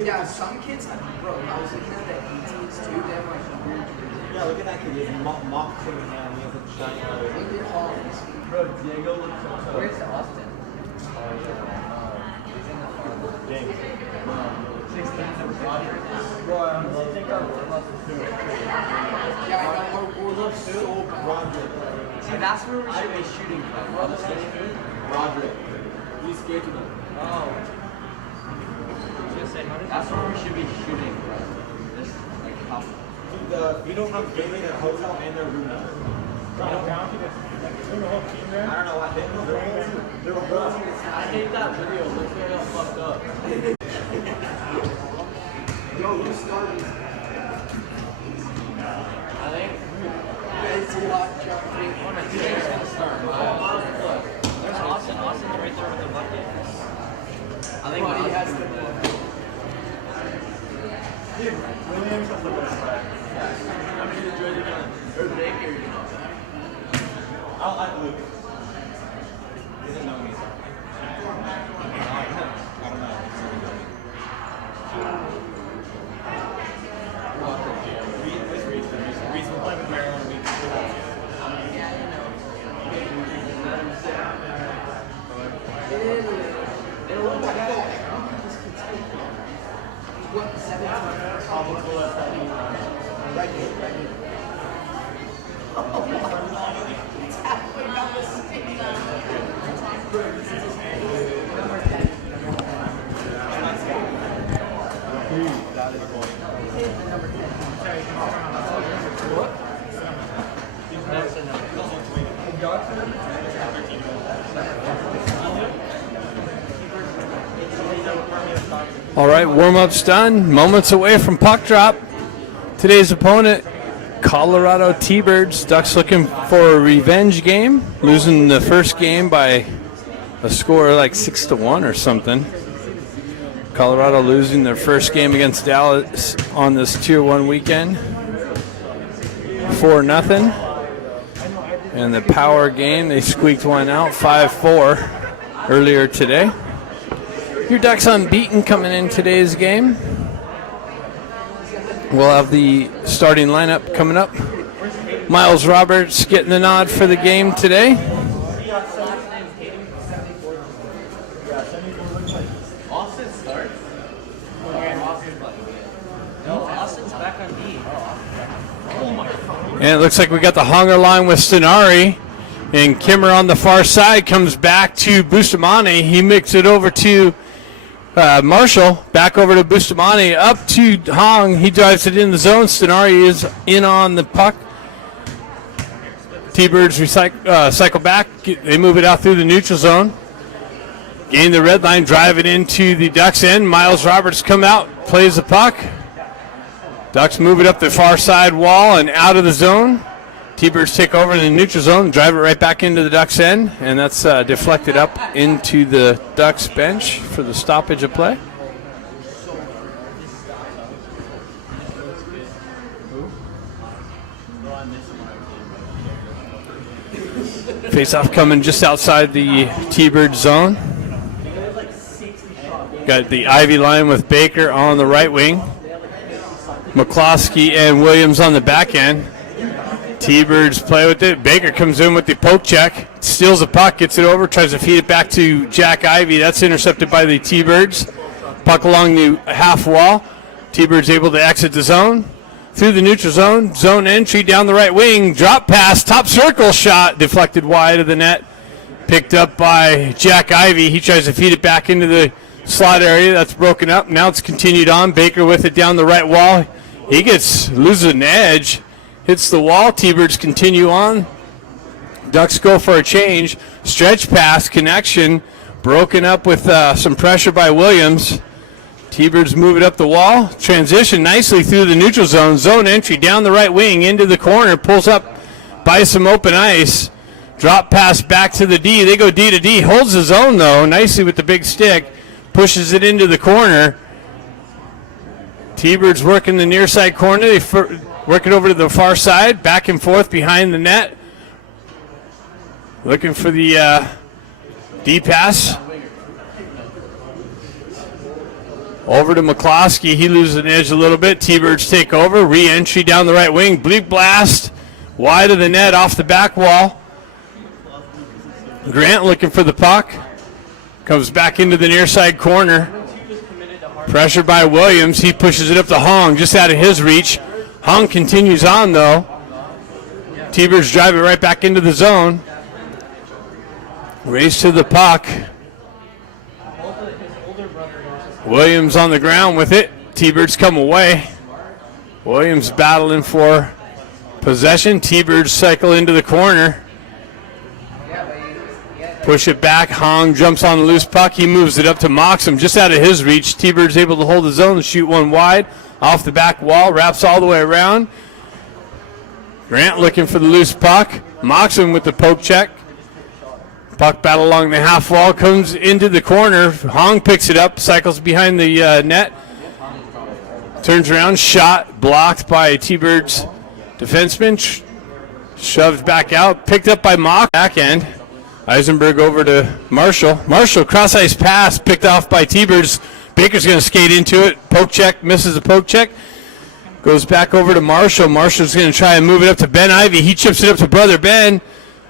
Yeah, some kids, bro, I was looking at the 18s too, they have like weird jerseys. Yeah, look at that kid. He has mock thing in hand. He has a shiny color. Look at Hollis. Bro, Diego looks so tough. Where's Austin? He's in the farm. James. 16, number 15. Bro, I honestly think our warm-up is too. Yeah, I know, our looks so bad. Roderick. See, that's where we should be shooting from. Roderick. He's scared to them. Oh. That's where we should be shooting from. This, like, how... We don't have gaming at hotel and their room number. I don't know why. They were both. I hate that video. Looks like all fucked up. Yo, who started? I think. It's a lot jumping. Who's gonna start? There's Austin. Austin's right there with the bucket. I think he has the. Williams has the best side. I'm going to enjoy the gun. Or Baker, you know. I like Luke. He doesn't know me. I don't know. Reed's been playing with Maryland week. Yeah, you know. It'll look like that. What, 17? Right here, right here. Oh, it's halfway down the stick. Number 10. That is going. Number 10. What? That's a number. All right, warm-up's done. Moments away from puck drop. Today's opponent, Colorado T-Birds. Ducks looking for a revenge game, losing the first game by a score like 6-1 or something. Colorado losing their first game against Dallas on this Tier 1 weekend, 4-0. And the power game, they squeaked one out, 5-4 earlier today. Your Ducks unbeaten coming in today's game. We'll have the starting lineup coming up. Miles Roberts getting the nod for the game today. Austin starts? No, Austin's back on D. Oh my God. And it looks like we got the hunger line with Stenari. And Kimmer on the far side comes back to Bustamante. He mixed it over to Marshall, back over to Bustamante, up to Hong. He drives it in the zone. Stenari is in on the puck. T-Birds cycle back. They move it out through the neutral zone. Gain the red line, drive it into the Ducks end. Miles Roberts come out, plays the puck. Ducks move it up the far side wall and out of the zone. T-Birds take over in the neutral zone, drive it right back into the Ducks end, and that's deflected up into the Ducks bench for the stoppage of play. Face-off coming just outside the T-Bird zone. Got the Ivy line with Baker on the right wing. McCloskey and Williams on the back end. T-Birds play with it. Baker comes in with the poke check, steals the puck, gets it over, tries to feed it back to Jack Ivy. That's intercepted by the T-Birds. Puck along the half wall. T-Birds able to exit the zone. Through the neutral zone. Zone entry down the right wing. Drop pass, top circle shot, deflected wide of the net. Picked up by Jack Ivy. He tries to feed it back into the slot area. That's broken up. Now it's continued on. Baker with it down the right wall. He loses an edge. Hits the wall. T-Birds continue on. Ducks go for a change. Stretch pass connection. Broken up with some pressure by Williams. T-Birds move it up the wall. Transition nicely through the neutral zone. Zone entry down the right wing into the corner. Pulls up by some open ice. Drop pass back to the D. They go D to D. Holds the zone though nicely with the big stick. Pushes it into the corner. T-Birds working the near side corner. They work it over to the far side. Back and forth behind the net. Looking for the D pass. Over to McCloskey. He loses an edge a little bit. T-Birds take over. Re-entry down the right wing. Bleak blast. Wide of the net off the back wall. Grant looking for the puck. Comes back into the near side corner. Pressure by Williams. He pushes it up to Hong, just out of his reach. Hong continues on, though. T-Birds drive it right back into the zone. Race to the puck. Williams on the ground with it. T-Birds come away. Williams battling for possession. T-Birds cycle into the corner. Push it back. Hong jumps on the loose puck. He moves it up to Moxham, just out of his reach. T-Birds able to hold the zone and shoot one wide. Off the back wall. Wraps all the way around. Grant looking for the loose puck. Moxham with the poke check. Puck battle along the half wall. Comes into the corner. Hong picks it up. Cycles behind the net. Turns around. Shot. Blocked by T-Birds defenseman. Shoved back out. Picked up by Mock. Back end. Eisenberg over to Marshall. Marshall, cross ice pass, picked off by T-Birds. Baker's going to skate into it. Poke check, misses a poke check. Goes back over to Marshall. Marshall's going to try and move it up to Ben Ivy. He chips it up to brother Ben,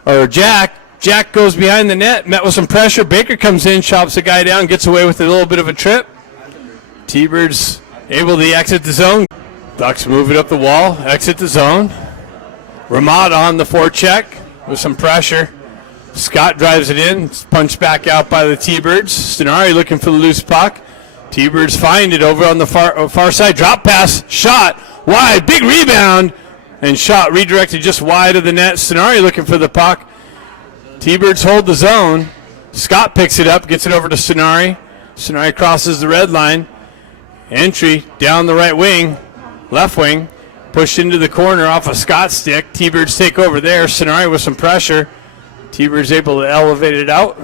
or Jack. Jack goes behind the net, met with some pressure. Baker comes in, chops the guy down, gets away with a little bit of a trip. T-Birds able to exit the zone. Ducks move it up the wall, exit the zone. Ramad on the forecheck with some pressure. Scott drives it in. It's punched back out by the T-Birds. Stenari looking for the loose puck. T-Birds find it over on the far side. Drop pass. Shot. Wide. Big rebound. And shot redirected just wide of the net. Stenari looking for the puck. T-Birds hold the zone. Scott picks it up. Gets it over to Stenari. Stenari crosses the red line. Entry down the right wing. Left wing. Pushed into the corner off a Scott stick. T-Birds take over there. Stenari with some pressure. T-Birds able to elevate it out.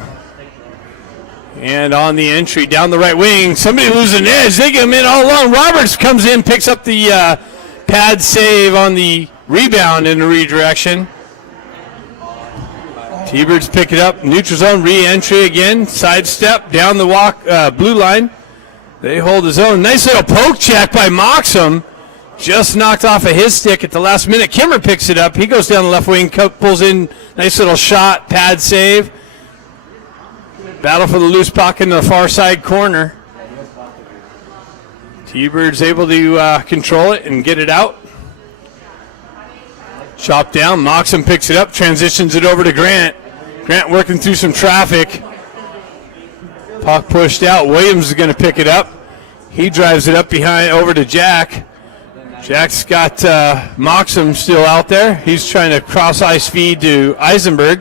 And on the entry down the right wing, somebody losing an edge. They get him in all along. Roberts comes in, picks up the pad save on the rebound in the redirection. T-Birds pick it up. Neutral zone re-entry again. Sidestep down the walk, blue line. They hold the zone. Nice little poke check by Moxham. Just knocked off of his stick at the last minute. Kimmer picks it up. He goes down the left wing, pulls in. Nice little shot, pad save. Battle for the loose puck in the far side corner. T-Birds able to control it and get it out. Chopped down. Moxham picks it up, transitions it over to Grant. Grant working through some traffic. Puck pushed out. Williams is going to pick it up. He drives it up behind over to Jack. Jack's got Moxham still out there. He's trying to cross ice feed to Eisenberg.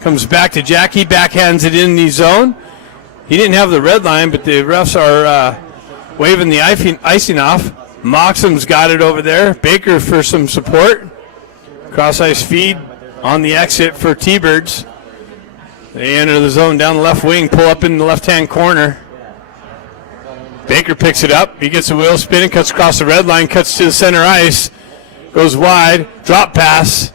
Comes back to Jack. He backhands it in the zone. He didn't have the red line, but the refs are waving the icing off. Moxham's got it over there. Baker for some support. Cross ice feed on the exit for T-Birds. They enter the zone down the left wing, pull up in the left-hand corner. Baker picks it up. He gets a wheel spin and cuts across the red line, cuts to the center ice, goes wide, drop pass.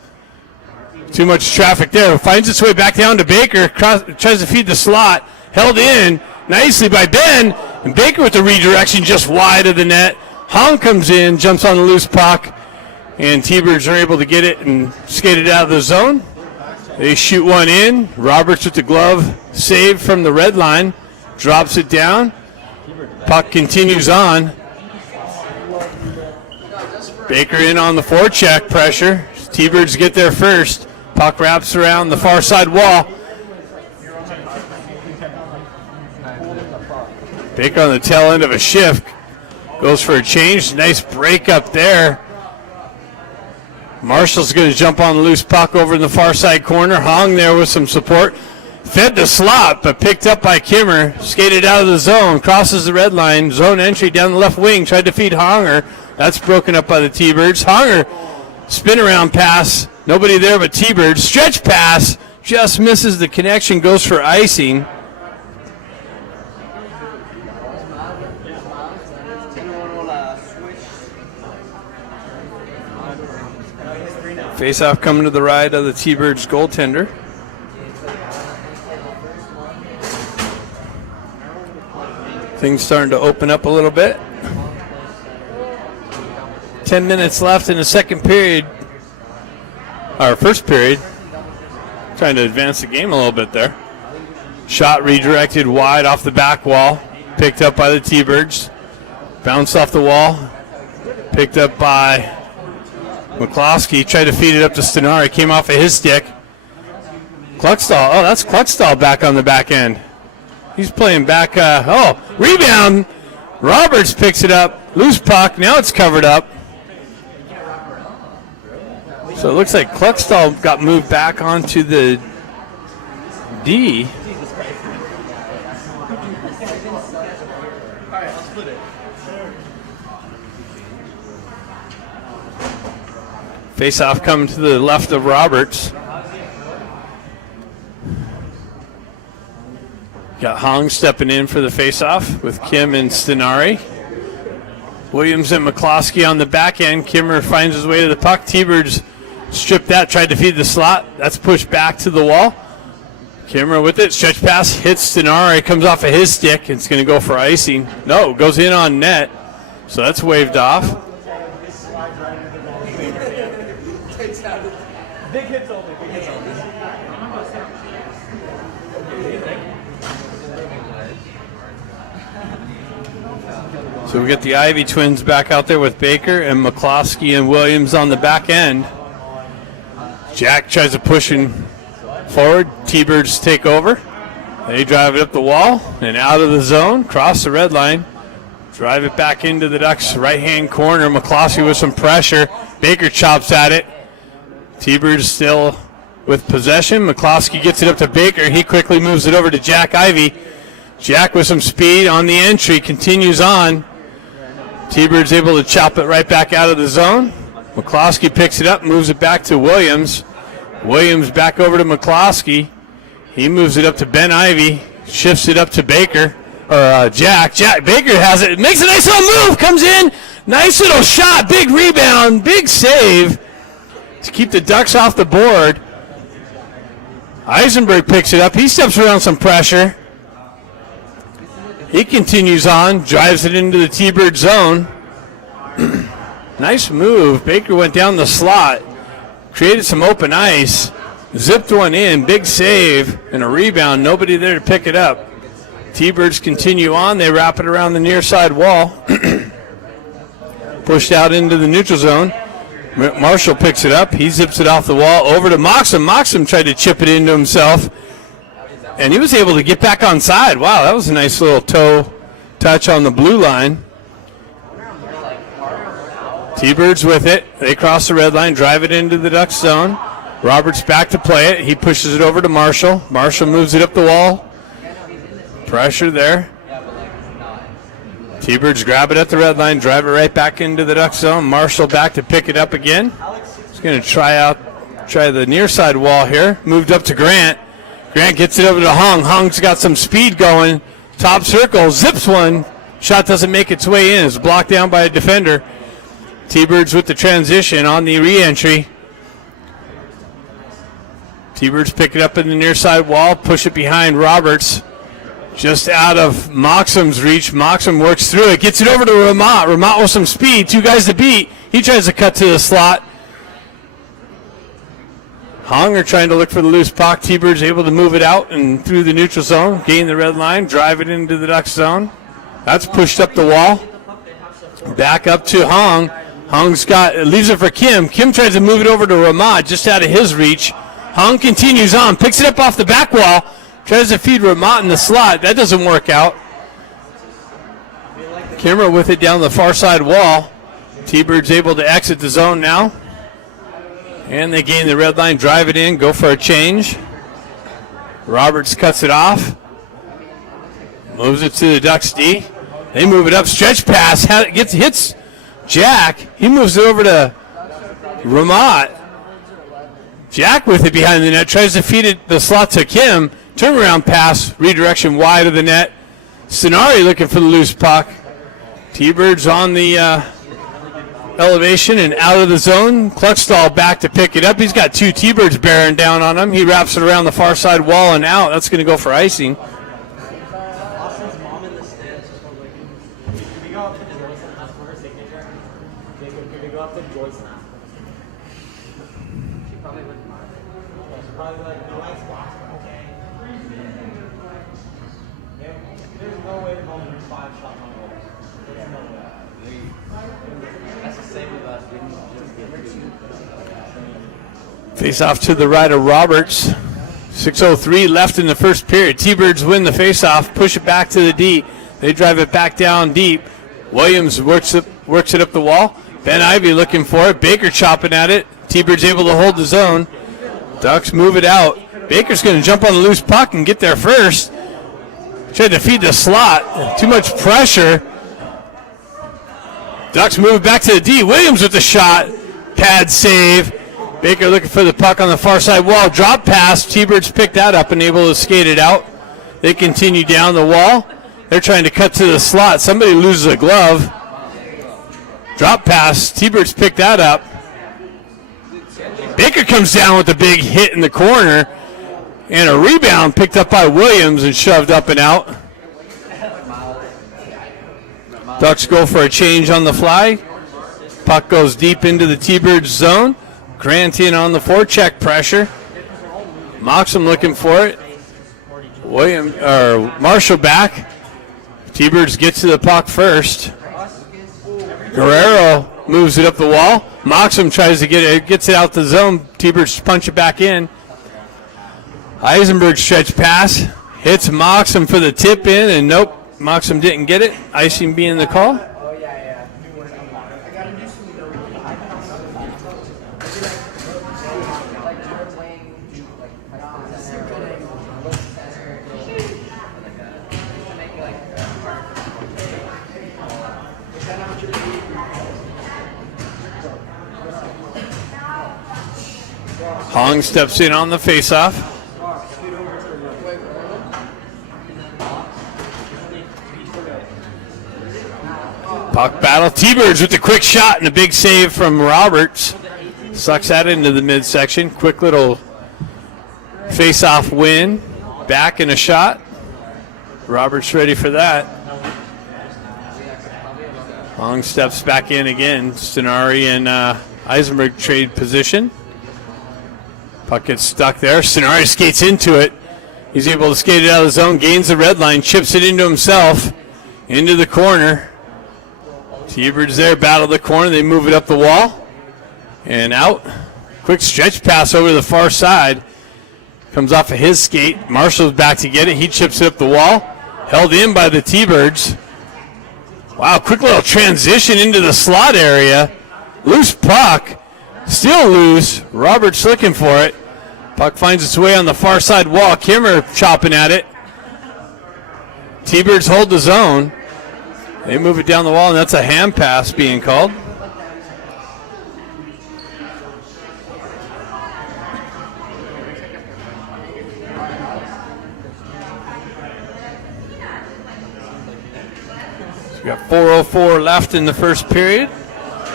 Too much traffic there. Finds its way back down to Baker, tries to feed the slot. Held in nicely by Ben, and Baker with the redirection just wide of the net. Hong comes in, jumps on the loose puck, and T-Birds are able to get it and skate it out of the zone. They shoot one in. Roberts with the glove save from the red line, drops it down. Puck continues on. Baker in on the forecheck pressure. T-Birds get there first. Puck wraps around the far side wall. Baker on the tail end of a shift. Goes for a change. Nice break up there. Marshall's going to jump on the loose puck over in the far side corner. Hong there with some support. Fed the slot, but picked up by Kimmer. Skated out of the zone. Crosses the red line. Zone entry down the left wing. Tried to feed Honger. That's broken up by the T-Birds. Honger, spin around pass. Nobody there but T-Birds. Stretch pass. Just misses the connection. Goes for icing. Face-off coming to the right of the T-Birds goaltender. Things starting to open up a little bit. 10 minutes left in the second period. Our first period. Trying to advance the game a little bit there. Shot redirected wide off the back wall. Picked up by the T-Birds. Bounced off the wall. Picked up by McCloskey. Tried to feed it up to Stenari. Came off of his stick. Kluckstall. Oh, that's Kluckstall back on the back end. He's playing back. Rebound. Roberts picks it up. Loose puck. Now it's covered up. So it looks like Kluckstall got moved back onto the D. Face-off coming to the left of Roberts. Got Hong stepping in for the face-off with Kim and Stenari. Williams and McCloskey on the back end. Kimmer finds his way to the puck. T-Birds stripped that, tried to feed the slot. That's pushed back to the wall. Kimmer with it. Stretch pass hits Stenari. Comes off of his stick. It's going to go for icing. No, goes in on net. So that's waved off. Big hits only. Big hits only. So we get the Ivy twins back out there with Baker and McCloskey and Williams on the back end. Jack tries to push in forward. T-Birds take over. They drive it up the wall and out of the zone, cross the red line. Drive it back into the Ducks' right-hand corner. McCloskey with some pressure. Baker chops at it. T-Birds still with possession. McCloskey gets it up to Baker. He quickly moves it over to Jack Ivy. Jack with some speed on the entry, continues on. T-Birds able to chop it right back out of the zone. McCloskey picks it up, moves it back to Williams. Williams back over to McCloskey. He moves it up to Ben Ivy, shifts it up to Baker, or Jack. Baker has it, makes a nice little move, comes in, nice little shot, big rebound, big save to keep the Ducks off the board. Eisenberg picks it up, he steps around some pressure. He continues on, drives it into the T-Bird zone. Nice move. Baker went down the slot, created some open ice, zipped one in, big save, and a rebound. Nobody there to pick it up. T-Birds continue on. They wrap it around the near side wall. Pushed out into the neutral zone. Marshall picks it up. He zips it off the wall over to Moxham. Moxham tried to chip it into himself, and he was able to get back on side. Wow, that was a nice little toe touch on the blue line. T-Birds with it. They cross the red line, drive it into the Ducks zone. Roberts back to play it. He pushes it over to Marshall. Marshall moves it up the wall. Pressure there. T-Birds grab it at the red line, drive it right back into the Ducks zone. Marshall back to pick it up again. He's going to try the near side wall here. Moved up to Grant. Grant gets it over to Hong. Hong's got some speed going. Top circle, zips one. Shot doesn't make its way in. It's blocked down by a defender. T-Birds with the transition on the re-entry. T-Birds pick it up in the near side wall, push it behind Roberts. Just out of Moxham's reach. Moxham works through it, gets it over to Ramat. Ramat with some speed, two guys to beat. He tries to cut to the slot. Hong are trying to look for the loose puck. T-Birds able to move it out and through the neutral zone, gain the red line, drive it into the Ducks zone. That's pushed up the wall. Back up to Hong. Hong's leaves it for Kim. Kim tries to move it over to Ramat, just out of his reach. Hong continues on, picks it up off the back wall, tries to feed Ramat in the slot. That doesn't work out. Kimmer with it down the far side wall. T-Birds able to exit the zone now. And they gain the red line, drive it in, go for a change. Roberts cuts it off. Moves it to the Ducks D. They move it up, stretch pass, hits Jack. He moves it over to Ramat. Jack with it behind the net, tries to feed the slot to Kim. Turnaround pass, redirection wide of the net. Stenari looking for the loose puck. T-Birds on the elevation and out of the zone. Kluckstall back to pick it up. He's got two T-Birds bearing down on him. He wraps it around the far side wall and out. That's going to go for icing. signature, they could go up to Joyce and ask her. She probably wouldn't mind. She's probably like, no ice box, but okay. There's no way to home 5 shots on goals. There's no way. That's the same with us. We just get two. Face off to the right of Roberts. 6:03 left in the first period. T-Birds win the face-off, push it back to the D. They drive it back down deep. Williams works it up the wall. Ben Ivy looking for it. Baker chopping at it. T-Birds able to hold the zone. Ducks move it out. Baker's going to jump on the loose puck and get there first. Tried to feed the slot. Too much pressure. Ducks move back to the D. Williams with the shot. Pad save. Baker looking for the puck on the far side wall. Drop pass. T-Birds picked that up and able to skate it out. They continue down the wall. They're trying to cut to the slot. Somebody loses a glove. Drop pass. T-Birds pick that up. Baker comes down with a big hit in the corner. And a rebound picked up by Williams and shoved up and out. Ducks go for a change on the fly. Puck goes deep into the T-Birds zone. Grant in on the forecheck pressure. Moxham looking for it. Marshall back. T-Birds get to the puck first. Guerrero moves it up the wall. Moxham tries to get it, gets it out the zone. T-Birds punch it back in. Eisenberg stretch pass. Hits Moxham for the tip in, and nope, Moxham didn't get it. Icing being the call. Hong steps in on the faceoff. Puck battle. T-Birds with the quick shot and a big save from Roberts. Sucks that into the midsection. Quick little face-off win. Back and a shot. Roberts ready for that. Hong steps back in again. Stenari and Eisenberg trade position. Puck gets stuck there. Stenari skates into it. He's able to skate it out of the zone, gains the red line, chips it into himself, into the corner. T-Birds there, battle the corner. They move it up the wall and out. Quick stretch pass over the far side. Comes off of his skate. Marshall's back to get it. He chips it up the wall. Held in by the T-Birds. Wow, quick little transition into the slot area. Loose puck. Still loose. Roberts looking for it. Puck finds its way on the far side wall. Kimmer chopping at it. T-Birds hold the zone. They move it down the wall, and that's a hand pass being called. So we got 4:04 left in the first period.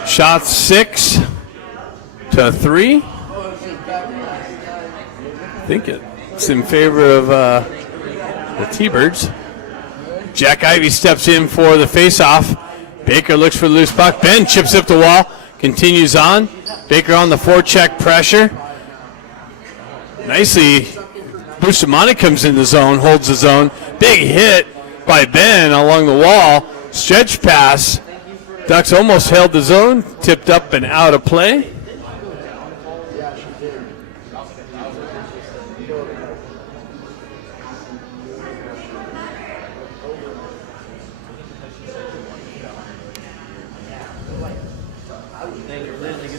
Shots 6-3. I think it's in favor of the T-Birds. Jack Ivy steps in for the face-off. Baker looks for the loose puck. Ben chips up the wall, continues on. Baker on the forecheck pressure. Nicely, Bustamante comes in the zone, holds the zone. Big hit by Ben along the wall. Stretch pass. Ducks almost held the zone, tipped up and out of play.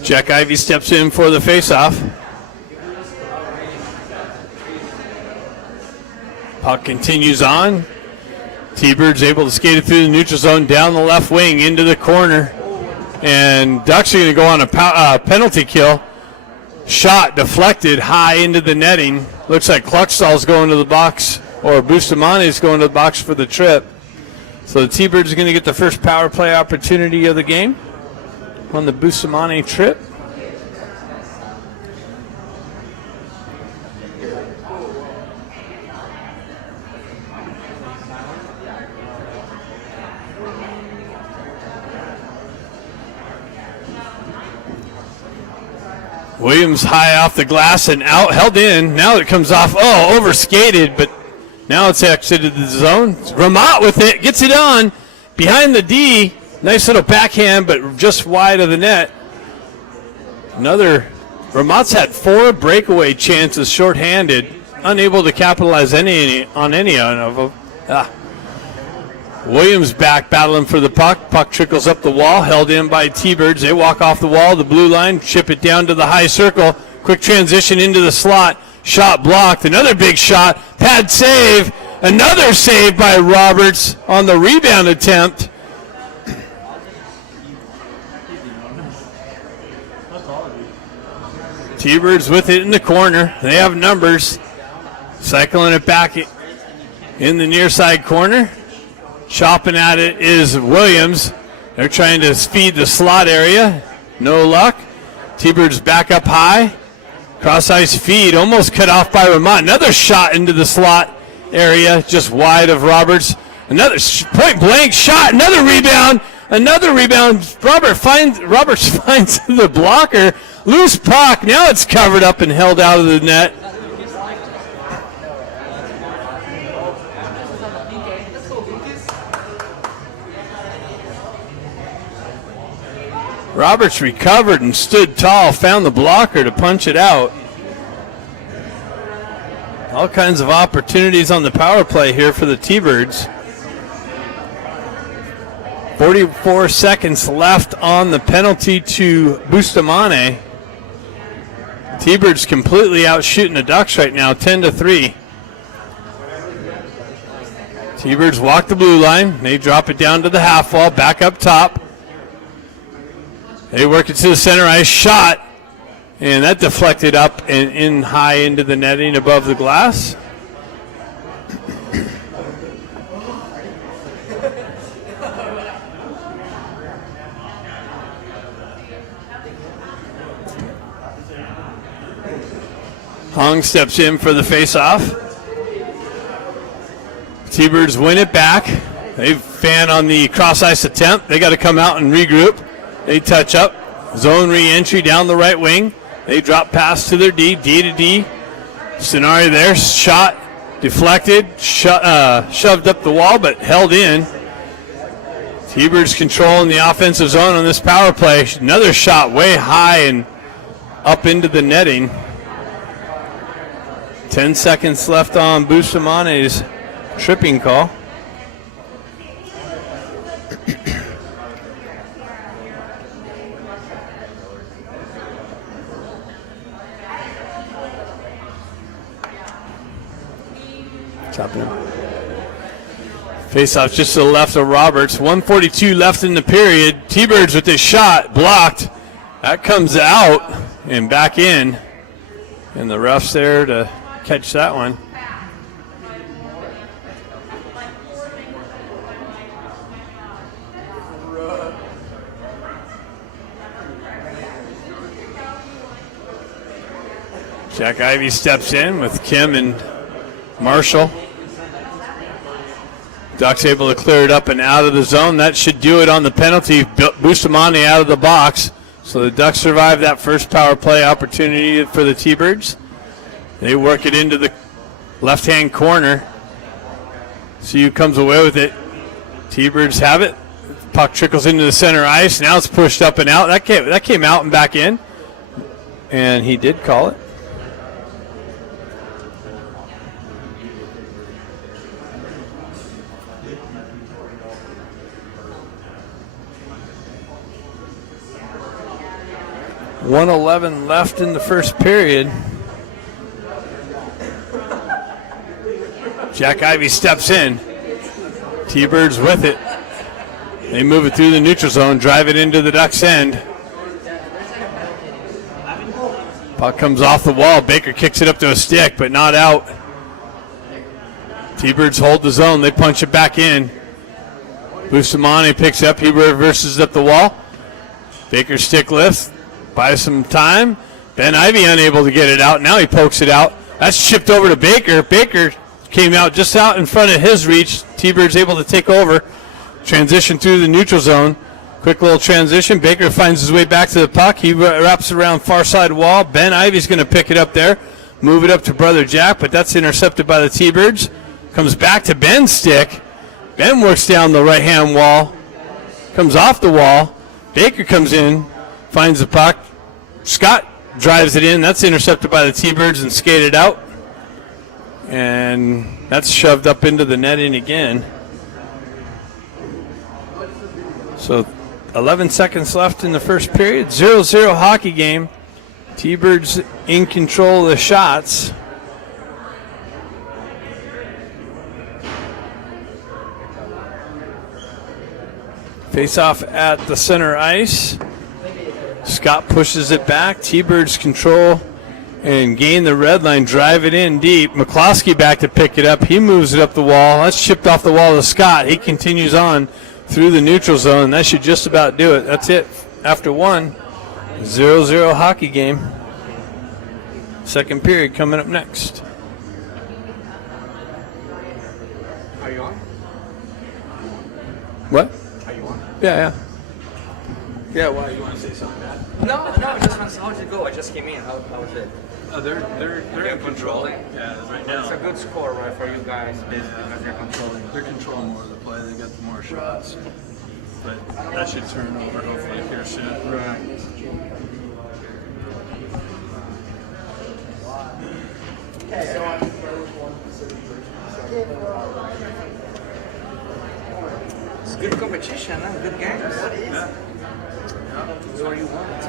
Jack Ivy steps in for the faceoff. Puck continues on. T-Birds able to skate it through the neutral zone, down the left wing, into the corner. And Ducks are going to go on a penalty kill. Shot deflected high into the netting. Looks like Kluckstall's going to the box, or Bustamante's going to the box for the trip. So the T-Birds are going to get the first power play opportunity of the game on the Bustamante trip. Williams high off the glass and out, held in. Now it comes off. Oh, over skated, but now it's exited the zone. Ramat with it, gets it on behind the D. Nice little backhand, but just wide of the net. Ramat's had 4 breakaway chances shorthanded, unable to capitalize on any of them. Williams back battling for the puck. Puck trickles up the wall, held in by T-Birds. They walk off the wall, the blue line, chip it down to the high circle. Quick transition into the slot. Shot blocked. Another big shot. Pad save. Another save by Roberts on the rebound attempt. T-Birds with it in the corner. They have numbers. Cycling it back in the near side corner. Chopping at it is Williams. They're trying to speed the slot area. No luck. T-Birds back up high. Cross ice feed. Almost cut off by Ramat. Another shot into the slot area. Just wide of Roberts. Another point blank shot. Another rebound. Another rebound. Roberts finds the blocker. Loose puck. Now it's covered up and held out of the net. Roberts recovered and stood tall, found the blocker to punch it out. All kinds of opportunities on the power play here for the T-Birds. 44 seconds left on the penalty to Bustamante. T-Birds completely out shooting the Ducks right now, 10-3. T-Birds walk the blue line. They drop it down to the half wall, back up top. They work it to the center ice, shot, and that deflected up and in high into the netting above the glass. Hong steps in for the face-off. T-Birds win it back. They fan on the cross-ice attempt. They got to come out and regroup. They touch up. Zone re-entry down the right wing. They drop pass to their D to D. Scenario there. Shot deflected. Shoved up the wall, but held in. T-Birds controlling the offensive zone on this power play. Another shot way high and up into the netting. 10 seconds left on Bustamante's tripping call. Face-off just to the left of Roberts. 1:42 left in the period. T-Birds with this shot blocked. That comes out and back in. And the ref's there to catch that one. Jack Ivey steps in with Kim and Marshall. Ducks able to clear it up and out of the zone. That should do it on the penalty. Bustamante out of the box. So the Ducks survive that first power play opportunity for the T-Birds. They work it into the left-hand corner. See who comes away with it. T-Birds have it. Puck trickles into the center ice. Now it's pushed up and out. That came out and back in. And he did call it. .111 left in the first period. Jack Ivey steps in. T-Birds with it. They move it through the neutral zone, drive it into the Ducks' end. Puck comes off the wall. Baker kicks it up to a stick, but not out. T-Birds hold the zone. They punch it back in. Bustamante picks up. He reverses up the wall. Baker's stick lifts. Buys some time. Ben Ivey unable to get it out. Now he pokes it out. That's shipped over to Baker. Baker came out just out in front of his reach. T-Birds able to take over. Transition through the neutral zone. Quick little transition. Baker finds his way back to the puck. He wraps around far side wall. Ben Ivy's going to pick it up there. Move it up to brother Jack, but that's intercepted by the T-Birds. Comes back to Ben's stick. Ben works down the right-hand wall. Comes off the wall. Baker comes in, finds the puck. Scott drives it in. That's intercepted by the T-Birds and skated out. And that's shoved up into the netting again. So 11 seconds left in the first period. 0-0 hockey game. T-Birds in control of the shots. Face off at the center ice. Scott pushes it back. T-Birds control and gain the red line. Drive it in deep. McCloskey back to pick it up. He moves it up the wall. That's chipped off the wall to Scott. He continues on through the neutral zone. That should just about do it. That's it after one. 0-0 hockey game. Second period coming up next. Are you on? What? Are you on? Yeah. Yeah, why? You want to say something, Matt? No, just how did it go? I just came in. How was it? Oh, they're in control. Yeah, right now. It's a good score, right, for you guys, basically, because you're controlling. They're controlling more of the play. They got more shots. But that should turn over hopefully here soon. Right. It's good competition, huh? Good games. Yeah. That's what you want.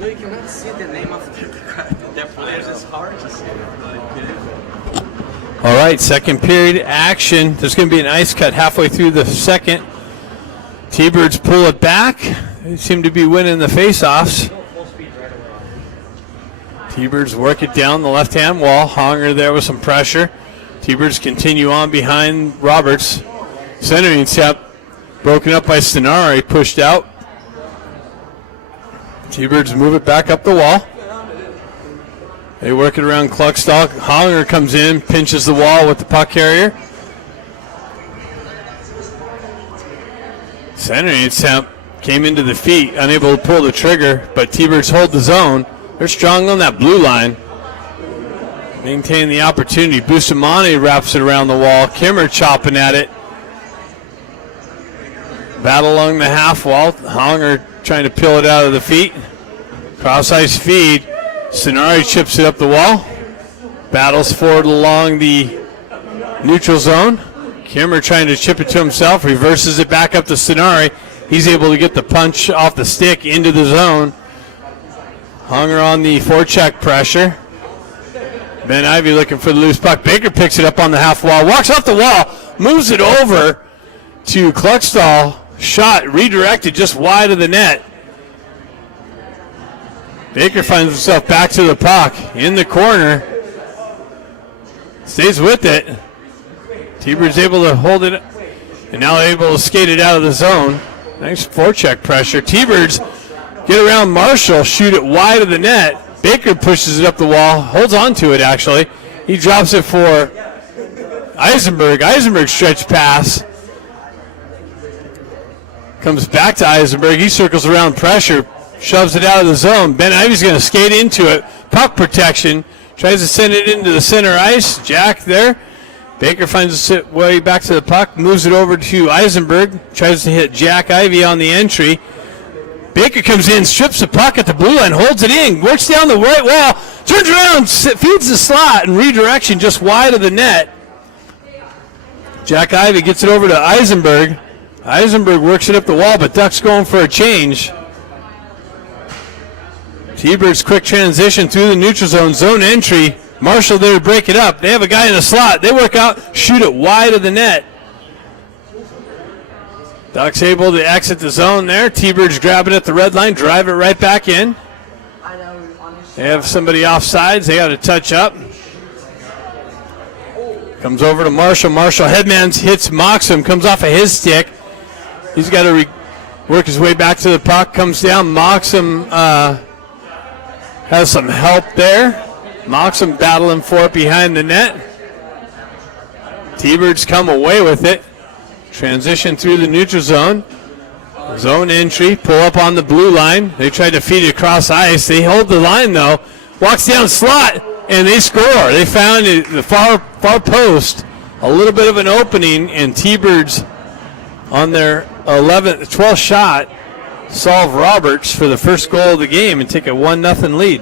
No, you cannot see the name of their players. It's hard to see. All right, second period action. There's going to be an ice cut halfway through the second. T-Birds pull it back. They seem to be winning the face-offs. T-Birds work it down the left-hand wall. Honger there with some pressure. T-Birds continue on behind Roberts. Centering step broken up by Stenari, pushed out. T-Birds move it back up the wall. They work it around Cluckstock. Honger comes in, pinches the wall with the puck carrier. Centering attempt came into the feet, unable to pull the trigger, but T-Birds hold the zone. They're strong on that blue line. Maintain the opportunity. Bustamante wraps it around the wall. Kimmer chopping at it. Battle along the half wall. Honger trying to peel it out of the feet. Cross ice feed. Stenari chips it up the wall. Battles forward along the neutral zone. Kimmer trying to chip it to himself. Reverses it back up to Stenari. He's able to get the punch off the stick into the zone. Honger on the forecheck pressure. Ben Ivy looking for the loose puck. Baker picks it up on the half wall. Walks off the wall. Moves it over to Cluckstall. Shot redirected just wide of the net. Baker finds himself back to the puck in the corner. Stays with it. T-Bird's able to hold it and now able to skate it out of the zone. Nice forecheck pressure. T-Birds get around Marshall, shoot it wide of the net. Baker pushes it up the wall, holds on to it actually. He drops it for Eisenberg. Eisenberg stretch pass. Comes back to Eisenberg. He circles around pressure, shoves it out of the zone. Ben Ivy's going to skate into it. Puck protection. Tries to send it into the center ice. Jack there. Baker finds his way back to the puck. Moves it over to Eisenberg. Tries to hit Jack Ivy on the entry. Baker comes in, strips the puck at the blue line, holds it in, works down the right wall, Turns around, feeds the slot, and redirection just wide of the net. Jack Ivy gets it over to Eisenberg. Eisenberg works it up the wall, but Ducks going for a change. T-Birds quick transition through the neutral zone, zone entry. Marshall there to break it up. They have a guy in the slot. They work out, shoot it wide of the net. Ducks able to exit the zone there. T-Birds grab it at the red line, drive it right back in. They have somebody offsides. They got to touch up. Comes over to Marshall. Marshall headman hits Moxham. Comes off of his stick. He's got to work his way back to the puck. Comes down. Moxham has some help there. Moxham battling for it behind the net. T-Birds come away with it. Transition through the neutral zone. Zone entry. Pull up on the blue line. They tried to feed it across ice. They hold the line though. Walks down slot. And they score. They found the far post, a little bit of an opening, and T-Birds on their 12th shot solve Roberts for the first goal of the game and take a 1-0 lead.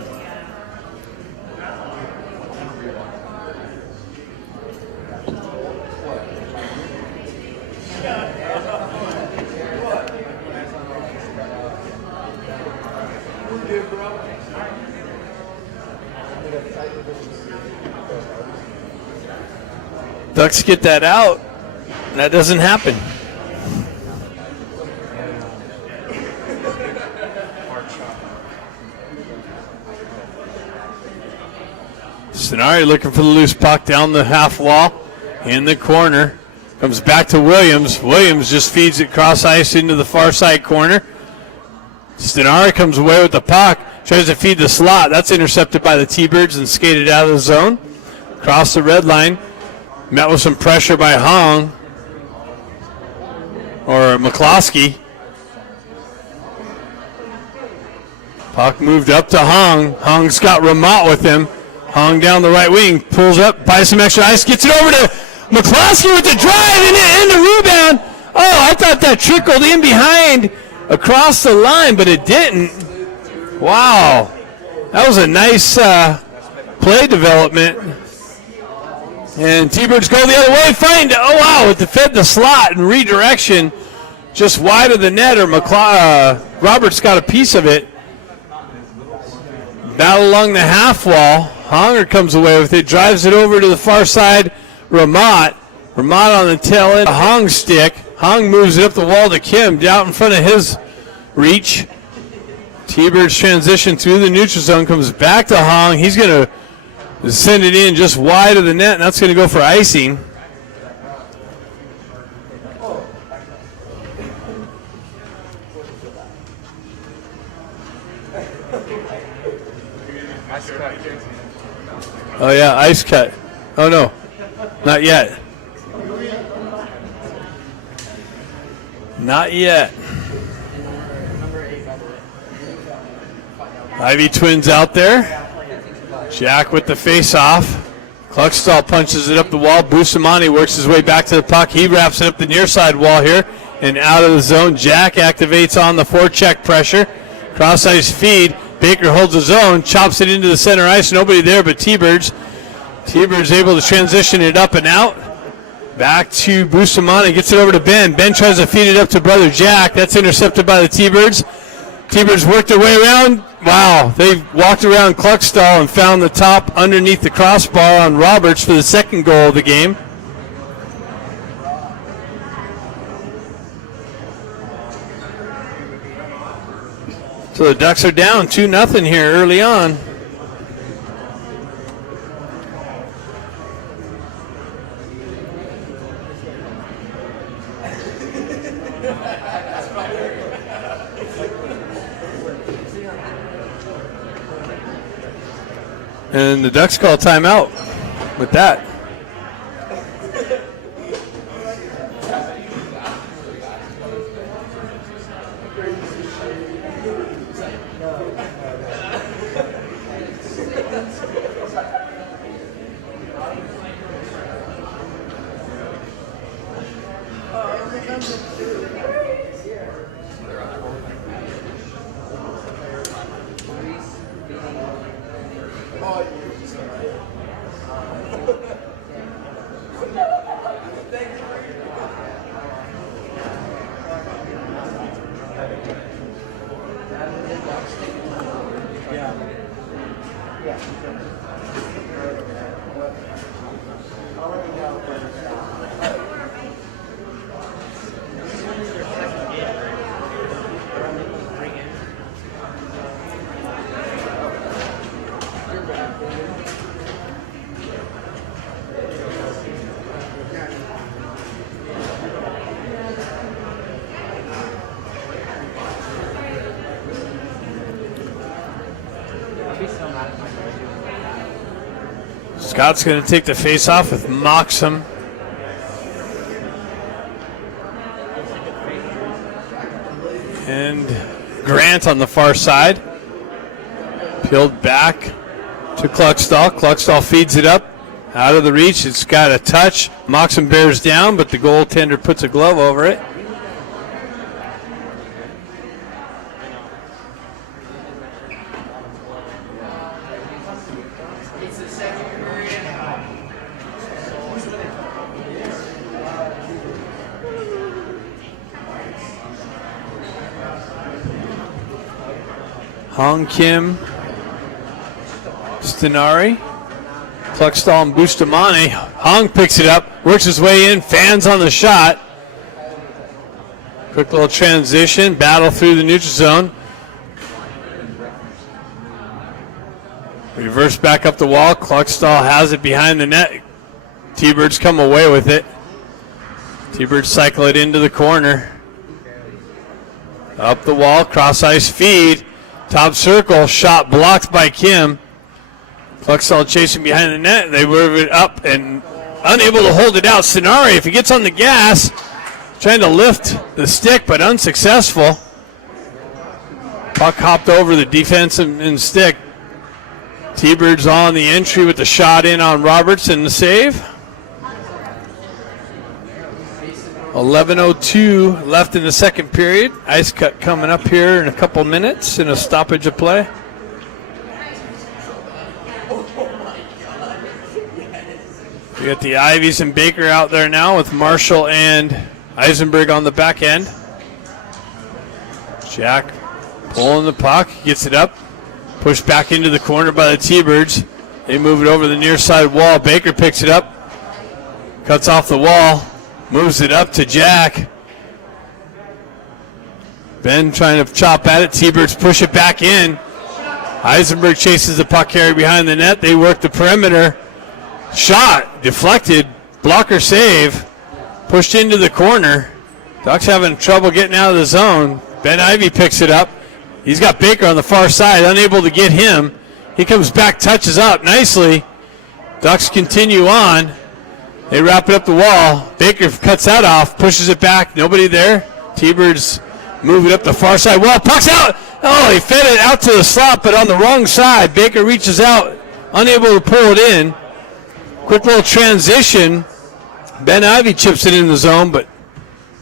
Ducks get that out. That doesn't happen. Stenari looking for the loose puck down the half wall in the corner. Comes back to Williams. Williams just feeds it cross ice into the far side corner. Stenari comes away with the puck. Tries to feed the slot. That's intercepted by the T-Birds and skated out of the zone. Across the red line. Met with some pressure by Hong or McCloskey. Puck moved up to Hong. Hong's got Ramat with him. Hong down the right wing, pulls up, buys some extra ice, gets it over to McCloskey with the drive and the rebound. Oh, I thought that trickled in behind across the line, but it didn't. Wow. That was a nice play development. And T-Birds go the other way, oh wow, it fed the slot and redirection just wide of the net, or Roberts got a piece of it. Battle along the half wall. Honger comes away with it, drives it over to the far side. Ramat on the tail end of Hong's stick. Hong moves it up the wall to Kim, out in front of his reach. T-Birds transition through the neutral zone, comes back to Hong. He's going to send it in just wide of the net, and that's going to go for icing. Oh yeah, ice cut. Oh no, not yet. Not yet. Ivy twins out there. Jack with the face-off. Cluckstall punches it up the wall. Bustamante works his way back to the puck. He wraps it up the near side wall here and out of the zone. Jack activates on the forecheck pressure. Cross ice feed. Baker holds his own, chops it into the center ice. Nobody there but T-Birds. T-Birds able to transition it up and out. Back to Bustamante. Gets it over to Ben. Ben tries to feed it up to brother Jack. That's intercepted by the T-Birds. T-Birds worked their way around. Wow, they walked around Cluckstall and found the top underneath the crossbar on Roberts for the second goal of the game. So the Ducks are down 2-0 here early on. And the Ducks call timeout with that. Scott's going to take the face off with Moxham. And Grant on the far side. Peeled back to Cluckstall. Cluckstall feeds it up. Out of the reach. It's got a touch. Moxham bears down, but the goaltender puts a glove over it. Hong Kim, Stenari, Cluckstall, and Bustamante. Hong picks it up, works his way in, fans on the shot. Quick little transition, battle through the neutral zone. Reverse back up the wall. Cluckstall has it behind the net. T-Birds come away with it. T-Birds cycle it into the corner. Up the wall, cross ice feed. Top circle, shot blocked by Kim. Cluckstall chasing behind the net. They move it up and unable to hold it out. Stenari, if he gets on the gas, trying to lift the stick, but unsuccessful. Puck hopped over the defense and stick. T-Birds on the entry with the shot in on Roberts and the save. 11:02 left in the second period. Ice cut coming up here in a couple minutes in a stoppage of play. We got the Ivies and Baker out there now with Marshall and Eisenberg on the back end. Jack pulling the puck, gets it up, pushed back into the corner by the T-Birds. They move it over the near side wall. Baker picks it up, cuts off the wall. Moves it up to Jack. Ben trying to chop at it. T-Birds push it back in. Eisenberg chases the puck carrier behind the net. They work the perimeter. Shot deflected. Blocker save. Pushed into the corner. Ducks having trouble getting out of the zone. Ben Ivy picks it up. He's got Baker on the far side. Unable to get him. He comes back, touches up nicely. Ducks continue on. They wrap it up the wall. Baker cuts that off, pushes it back. Nobody there. T-Birds move it up the far side wall. Puck's out. Oh, he fed it out to the slot, but on the wrong side. Baker reaches out, unable to pull it in. Quick little transition. Ben Ivy chips it in the zone, but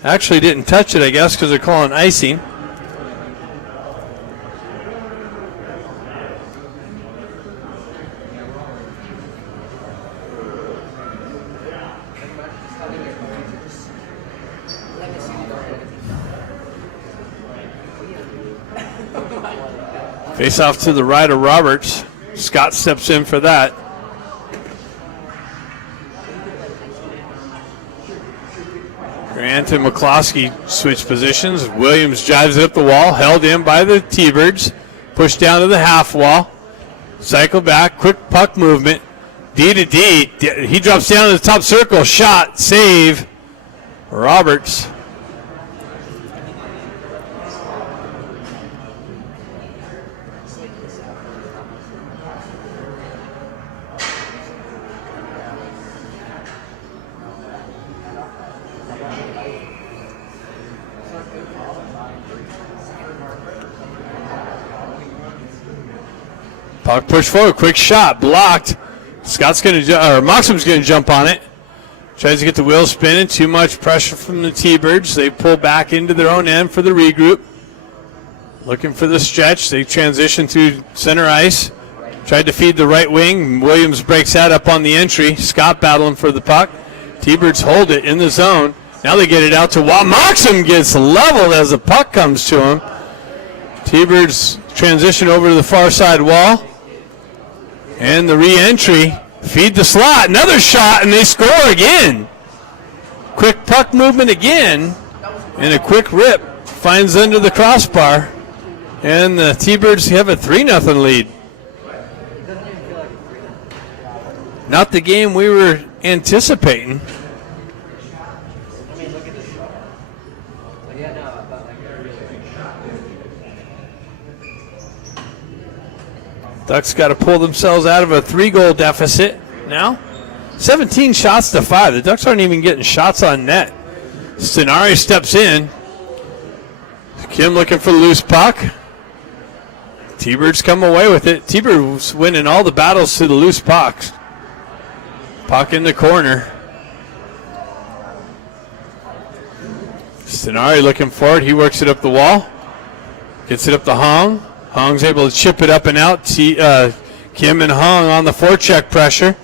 actually didn't touch it, I guess, because they're calling icing. Face off to the right of Roberts. Scott steps in for that. Grant and McCloskey switch positions. Williams drives it up the wall, held in by the T-Birds. Pushed down to the half wall. Cycle back, quick puck movement. D to D. He drops down to the top circle. Shot, save. Roberts. Puck push forward, quick shot, blocked. Moxham's going to jump on it. Tries to get the wheel spinning. Too much pressure from the T-Birds. They pull back into their own end for the regroup. Looking for the stretch. They transition through center ice. Tried to feed the right wing. Williams breaks that up on the entry. Scott battling for the puck. T-Birds hold it in the zone. Now they get it out to Wall. Moxham gets leveled as the puck comes to him. T-Birds transition over to the far side wall. And the re-entry, feed the slot, another shot, and they score again. Quick puck movement again, and a quick rip finds under the crossbar. And the T-Birds have a 3-0 lead. Not the game we were anticipating. Ducks got to pull themselves out of a 3-goal deficit. now. 17 shots to 5. The Ducks aren't even getting shots on net. Stenari steps in. Kim looking for the loose puck. T-Birds come away with it. T-Birds winning all the battles to the loose pucks. Puck in the corner. Stenari looking for it. He works it up the wall. Gets it up to Hong. Hong's able to chip it up and out. Kim and Hong on the forecheck pressure.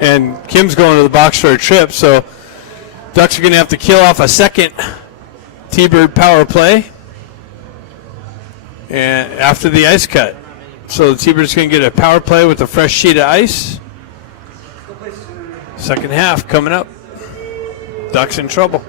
And Kim's going to the box for a trip. So Ducks are going to have to kill off a second T-Bird power play and after the ice cut. So the T-Birds going to get a power play with a fresh sheet of ice. Second half coming up. Ducks in trouble.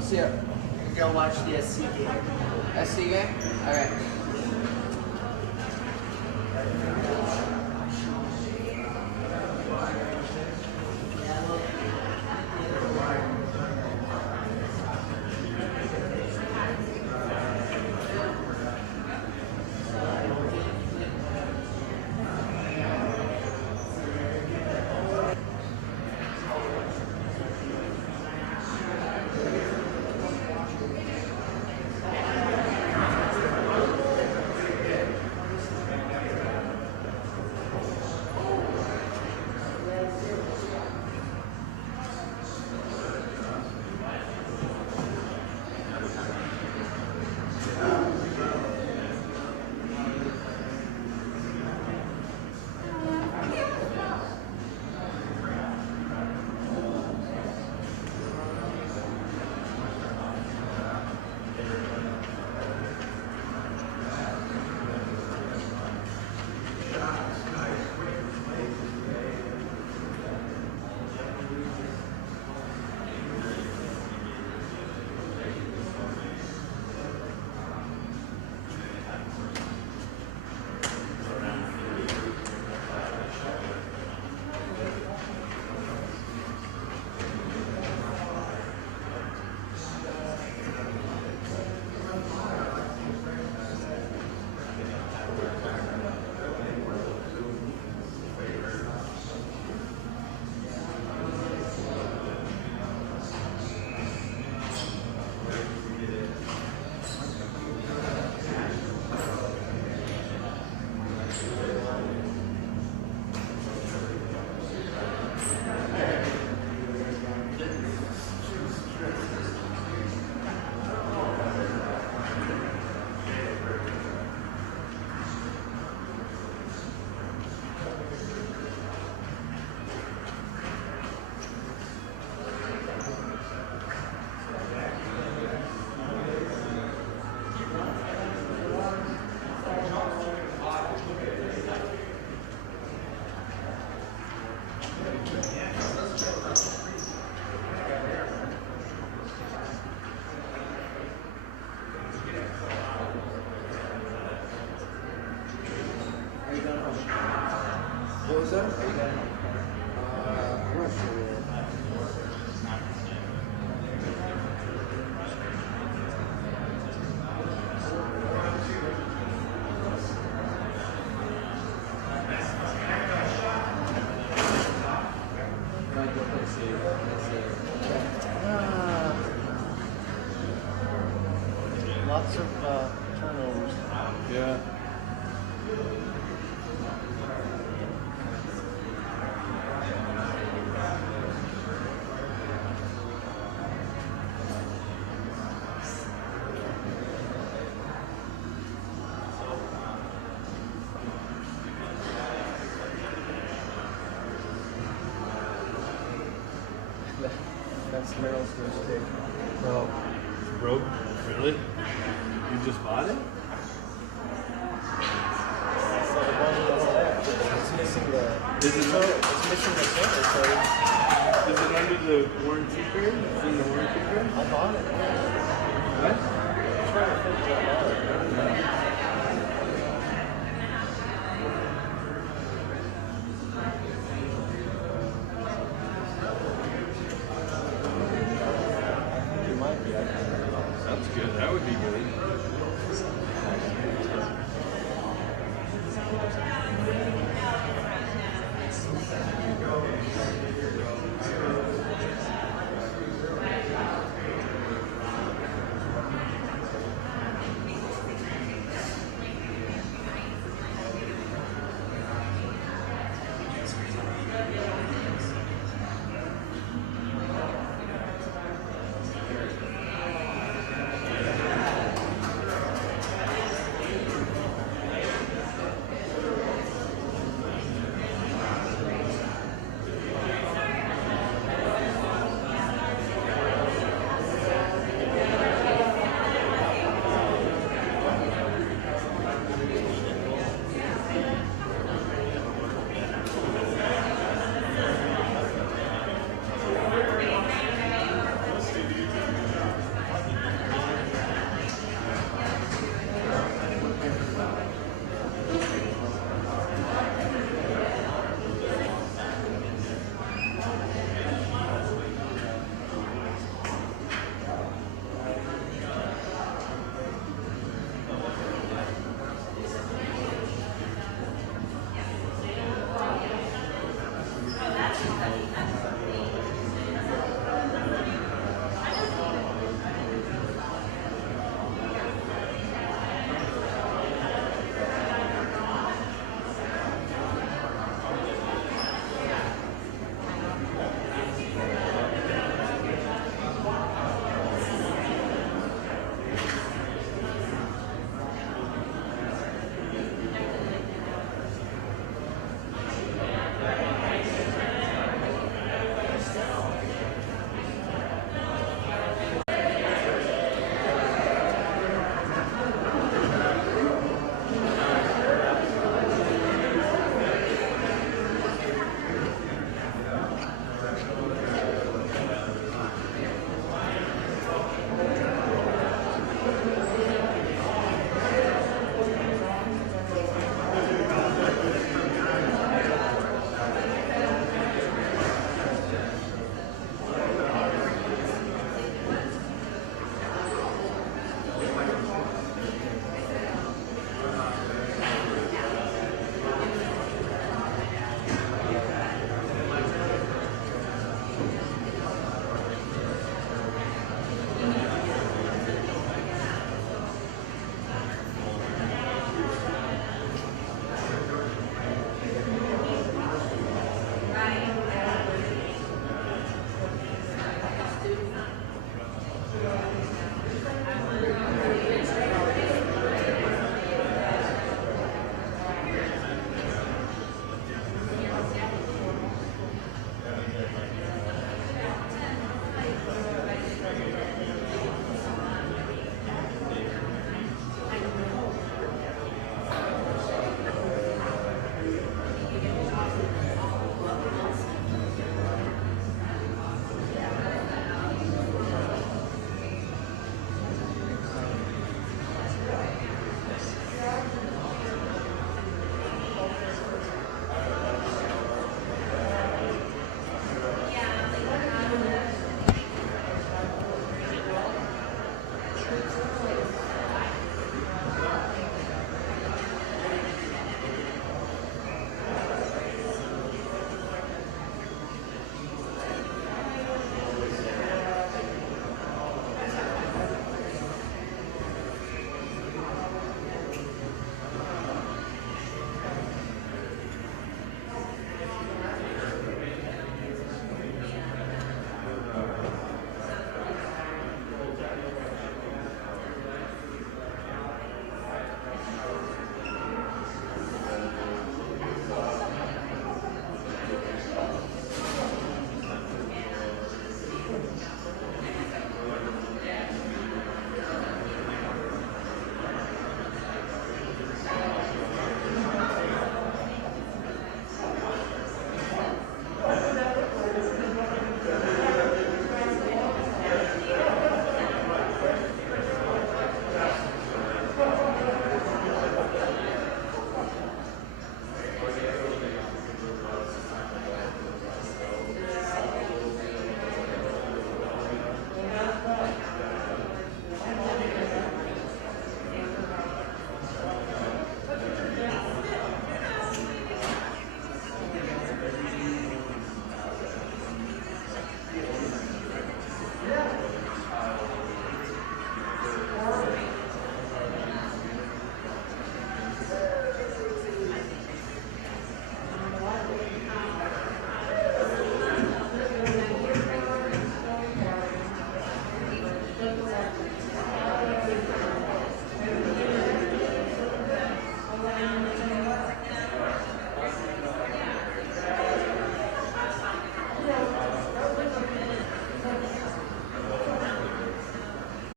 See ya. Go watch the SC game. SC game? Alright. like what they say. Lots of turnovers. Yeah. That's Merrill's first take. Oh, bro, really? You just bought it? So the one that's there, it's missing the. Is it It's missing the center, so Is it under the warranty period? It's in the warranty period? I bought it. What? I'm trying to figure it out. It might be. That's good. That would be good.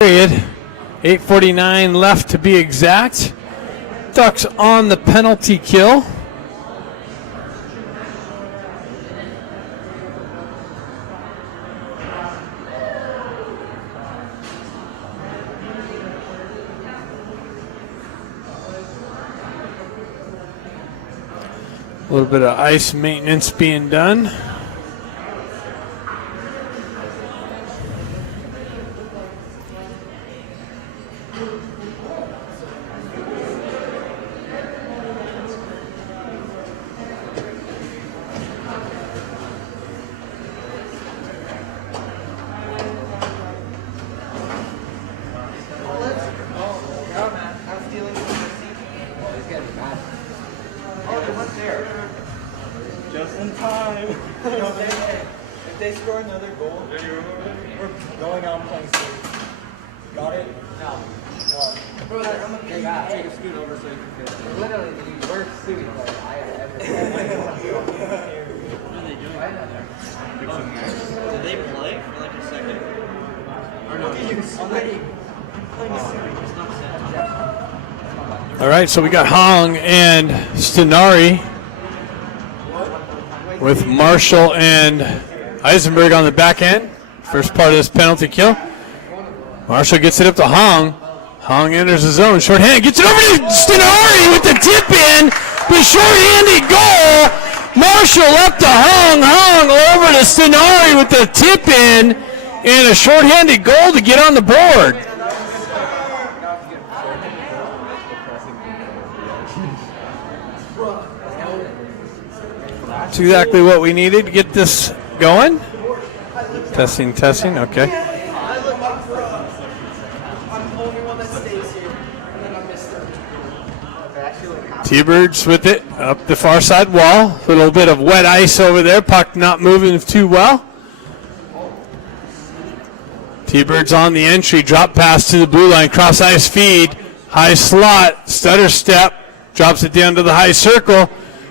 period. 8:49 left to be exact. Ducks on the penalty kill. A little bit of ice maintenance being done. Just in time. If they score another goal, we're going out and playing safe. Got it? No. Bro, I'm gonna take a scoot over so you can fit. Literally the worst suit that I have ever Did they play for like a second? Or no? Already. All right, so we got Hong and Stenari with Marshall and Eisenberg on the back end. First part of this penalty kill. Marshall gets it up to Hong. Hong enters the zone. Shorthand gets it over to Stenari with the tip in. The shorthanded goal. Marshall up to Hong. Hong over to Stenari with the tip in. And a shorthanded goal to get on the board. That's exactly what we needed to get this going. Testing, testing, okay. T-Birds with it up the far side wall. A little bit of wet ice over there. Puck not moving too well. T-Birds on the entry. Drop pass to the blue line. Cross ice feed. High slot. Stutter step. Drops it down to the high circle.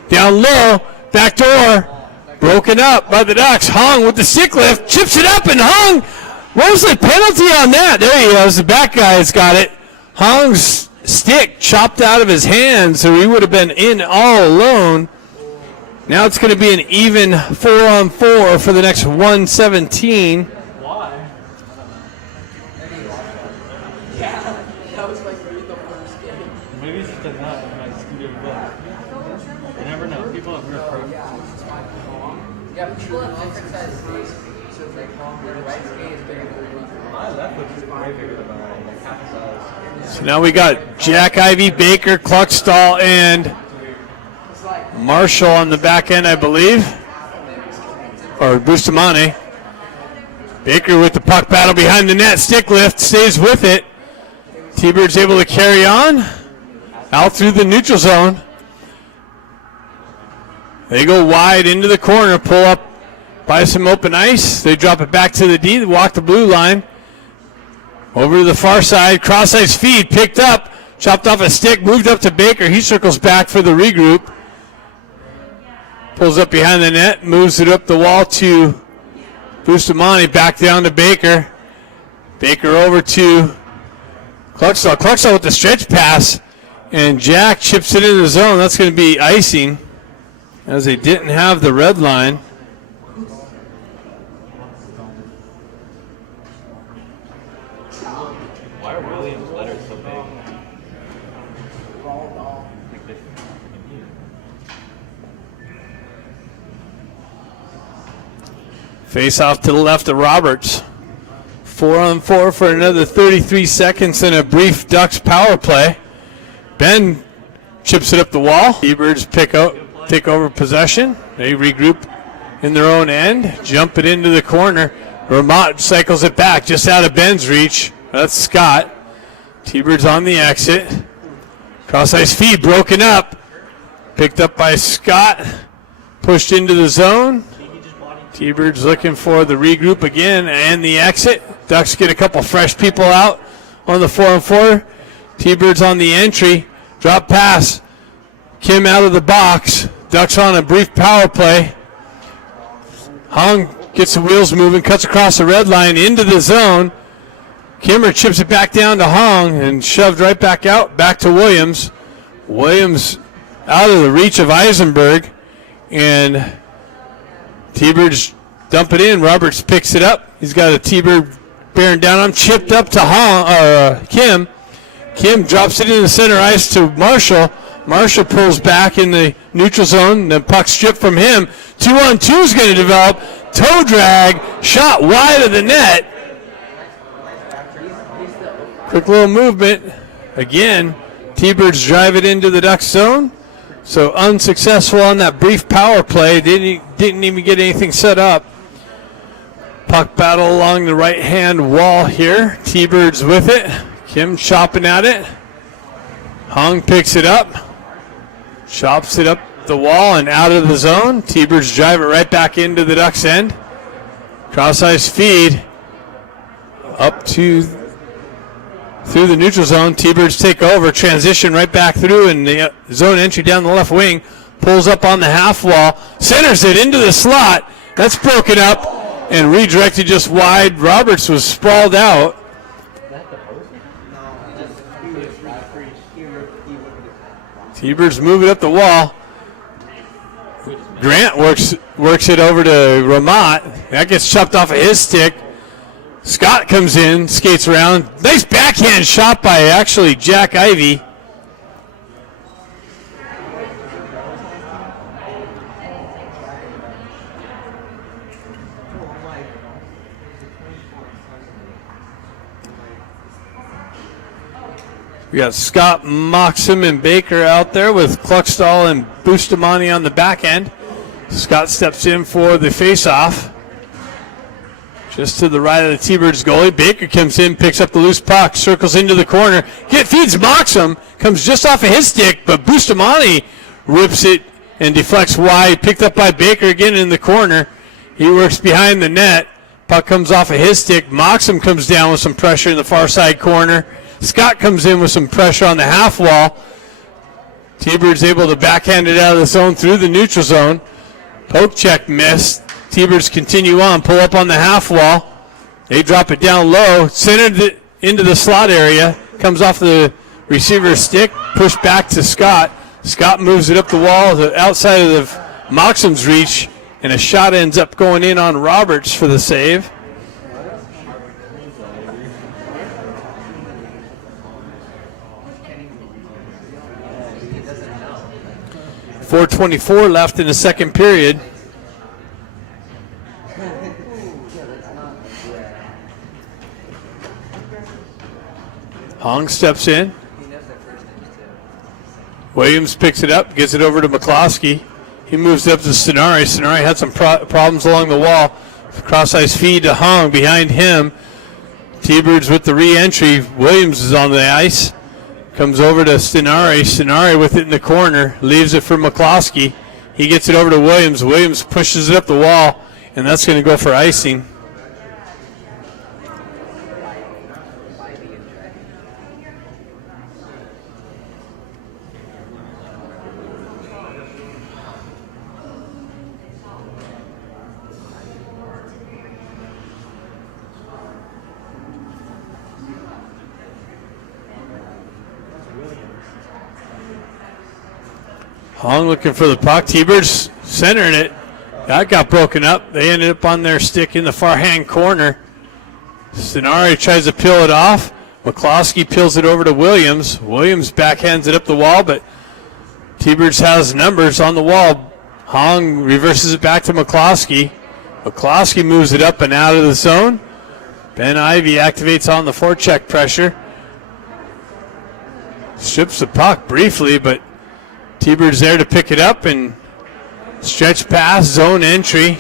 Down low. Back door. Broken up by the Ducks. Hung with the stick lift. Chips it up and Hung. What was the penalty on that? There he goes. The back guy's got it. Hung's stick chopped out of his hand, so he would have been in all alone. Now it's going to be an even 4-on-4 for the next 117. Why? Yeah, that was like the first game. Maybe it's just a nut in my studio book. You never know. People have real pros. Yeah, but people have different size skates. So it's like their right skate is bigger than their left. My left foot is way bigger than mine, like half the size. So now we got Jack Ivy, Baker, Kluckstall, and Marshall on the back end, I believe. Or Bustamante. Baker with the puck battle behind the net. Stick lift, stays with it. T-Bird's able to carry on. Out through the neutral zone. They go wide into the corner, pull up by some open ice. They drop it back to the D, they walk the blue line. Over to the far side, cross ice feed, picked up, chopped off a stick, moved up to Baker. He circles back for the regroup. Pulls up behind the net, moves it up the wall to Bustamante, back down to Baker. Baker over to Kluckstall. Kluckstall with the stretch pass, and Jack chips it into the zone. That's going to be icing, as they didn't have the red line. Why are Williams' letters so big? Face off to the left of Roberts. 4-on-4 for another 33 seconds and a brief Ducks power play. Ben chips it up the wall. T-Birds take over possession. They regroup in their own end. Jump it into the corner. Vermont cycles it back just out of Ben's reach. That's Scott. T-Birds on the exit. Cross ice feed broken up. Picked up by Scott. Pushed into the zone. T-Birds looking for the regroup again and the exit. Ducks get a couple fresh people out on the 4-on-4. T-Birds on the entry. Drop pass. Kim out of the box. Ducks on a brief power play. Hung gets the wheels moving, cuts across the red line into the zone. Kimmer chips it back down to Hong and shoved right back out, back to Williams. Williams out of the reach of Eisenberg, and T-Birds dump it in. Roberts picks it up. He's got a T-Bird bearing down on him, chipped up to Kim. Kim drops it in the center ice to Marshall. Marshall pulls back in the neutral zone. The puck stripped from him. 2-on-2 is going to develop. Toe drag, shot wide of the net. Quick little movement. Again, T-Birds drive it into the Ducks zone. So unsuccessful on that brief power play. Didn't even get anything set up. Puck battle along the right-hand wall here. T-Birds with it. Kim chopping at it. Hong picks it up. Chops it up the wall and out of the zone. T-Birds drive it right back into the Ducks end. Cross-ice feed up to through the neutral zone. T-Birds take over, transition right back through, and the zone entry down the left wing. Pulls up on the half wall, centers it into the slot. That's broken up and redirected just wide. Roberts was sprawled out. T-Birds move it up the wall. Grant works it over to Ramat. That gets chopped off of his stick. Scott comes in, skates around. Nice backhand shot by actually Jack Ivey. We got Scott, Moxham, and Baker out there with Kluckstall and Bustamante on the back end. Scott steps in for the faceoff. Just to the right of the T-Birds goalie. Baker comes in, picks up the loose puck, circles into the corner. Feeds Moxham, comes just off of his stick, but Bustamante rips it and deflects wide. Picked up by Baker again in the corner. He works behind the net. Puck comes off of his stick. Moxham comes down with some pressure in the far side corner. Scott comes in with some pressure on the half wall. T-Birds able to backhand it out of the zone through the neutral zone. Poke check missed. T-Birds continue on, pull up on the half wall. They drop it down low, centered it into the slot area. Comes off the receiver's stick, pushed back to Scott. Scott moves it up the wall to outside of Moxham's reach, and a shot ends up going in on Roberts for the save. .424 left in the second period. Hong steps in. Williams picks it up, gets it over to McCloskey. He moves it up to Stenari. Stenari had some problems along the wall. Cross-ice feed to Hong behind him. T-Birds with the re-entry. Williams is on the ice. Comes over to Stenari. Stenari with it in the corner. Leaves it for McCloskey. He gets it over to Williams. Williams pushes it up the wall, and that's going to go for icing. Hong looking for the puck. T-Birds centering it. That got broken up. They ended up on their stick in the far hand corner. Stenari tries to peel it off. McCloskey peels it over to Williams. Williams backhands it up the wall, but T-Birds has numbers on the wall. Hong reverses it back to McCloskey. McCloskey moves it up and out of the zone. Ben Ivey activates on the forecheck pressure. Strips the puck briefly, but T-Birds there to pick it up and stretch pass, zone entry,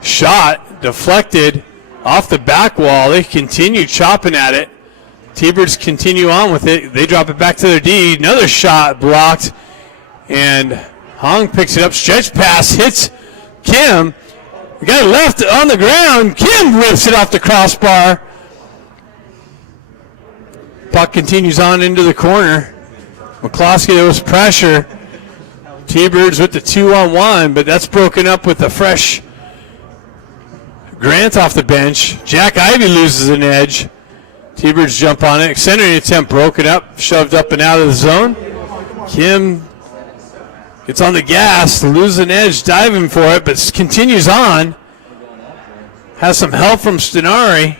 shot, deflected off the back wall. They continue chopping at it. T-Birds continue on with it. They drop it back to their D. Another shot blocked, and Hong picks it up. Stretch pass hits Kim. We got it left on the ground. Kim rips it off the crossbar. Puck continues on into the corner. McCloskey, there was pressure. T-Birds with the 2-on-1, but that's broken up with a fresh Grant off the bench. Jack Ivey loses an edge. T-Birds jump on it. Centering attempt broken up, shoved up and out of the zone. Kim gets on the gas, loses an edge, diving for it, but continues on. Has some help from Stenari.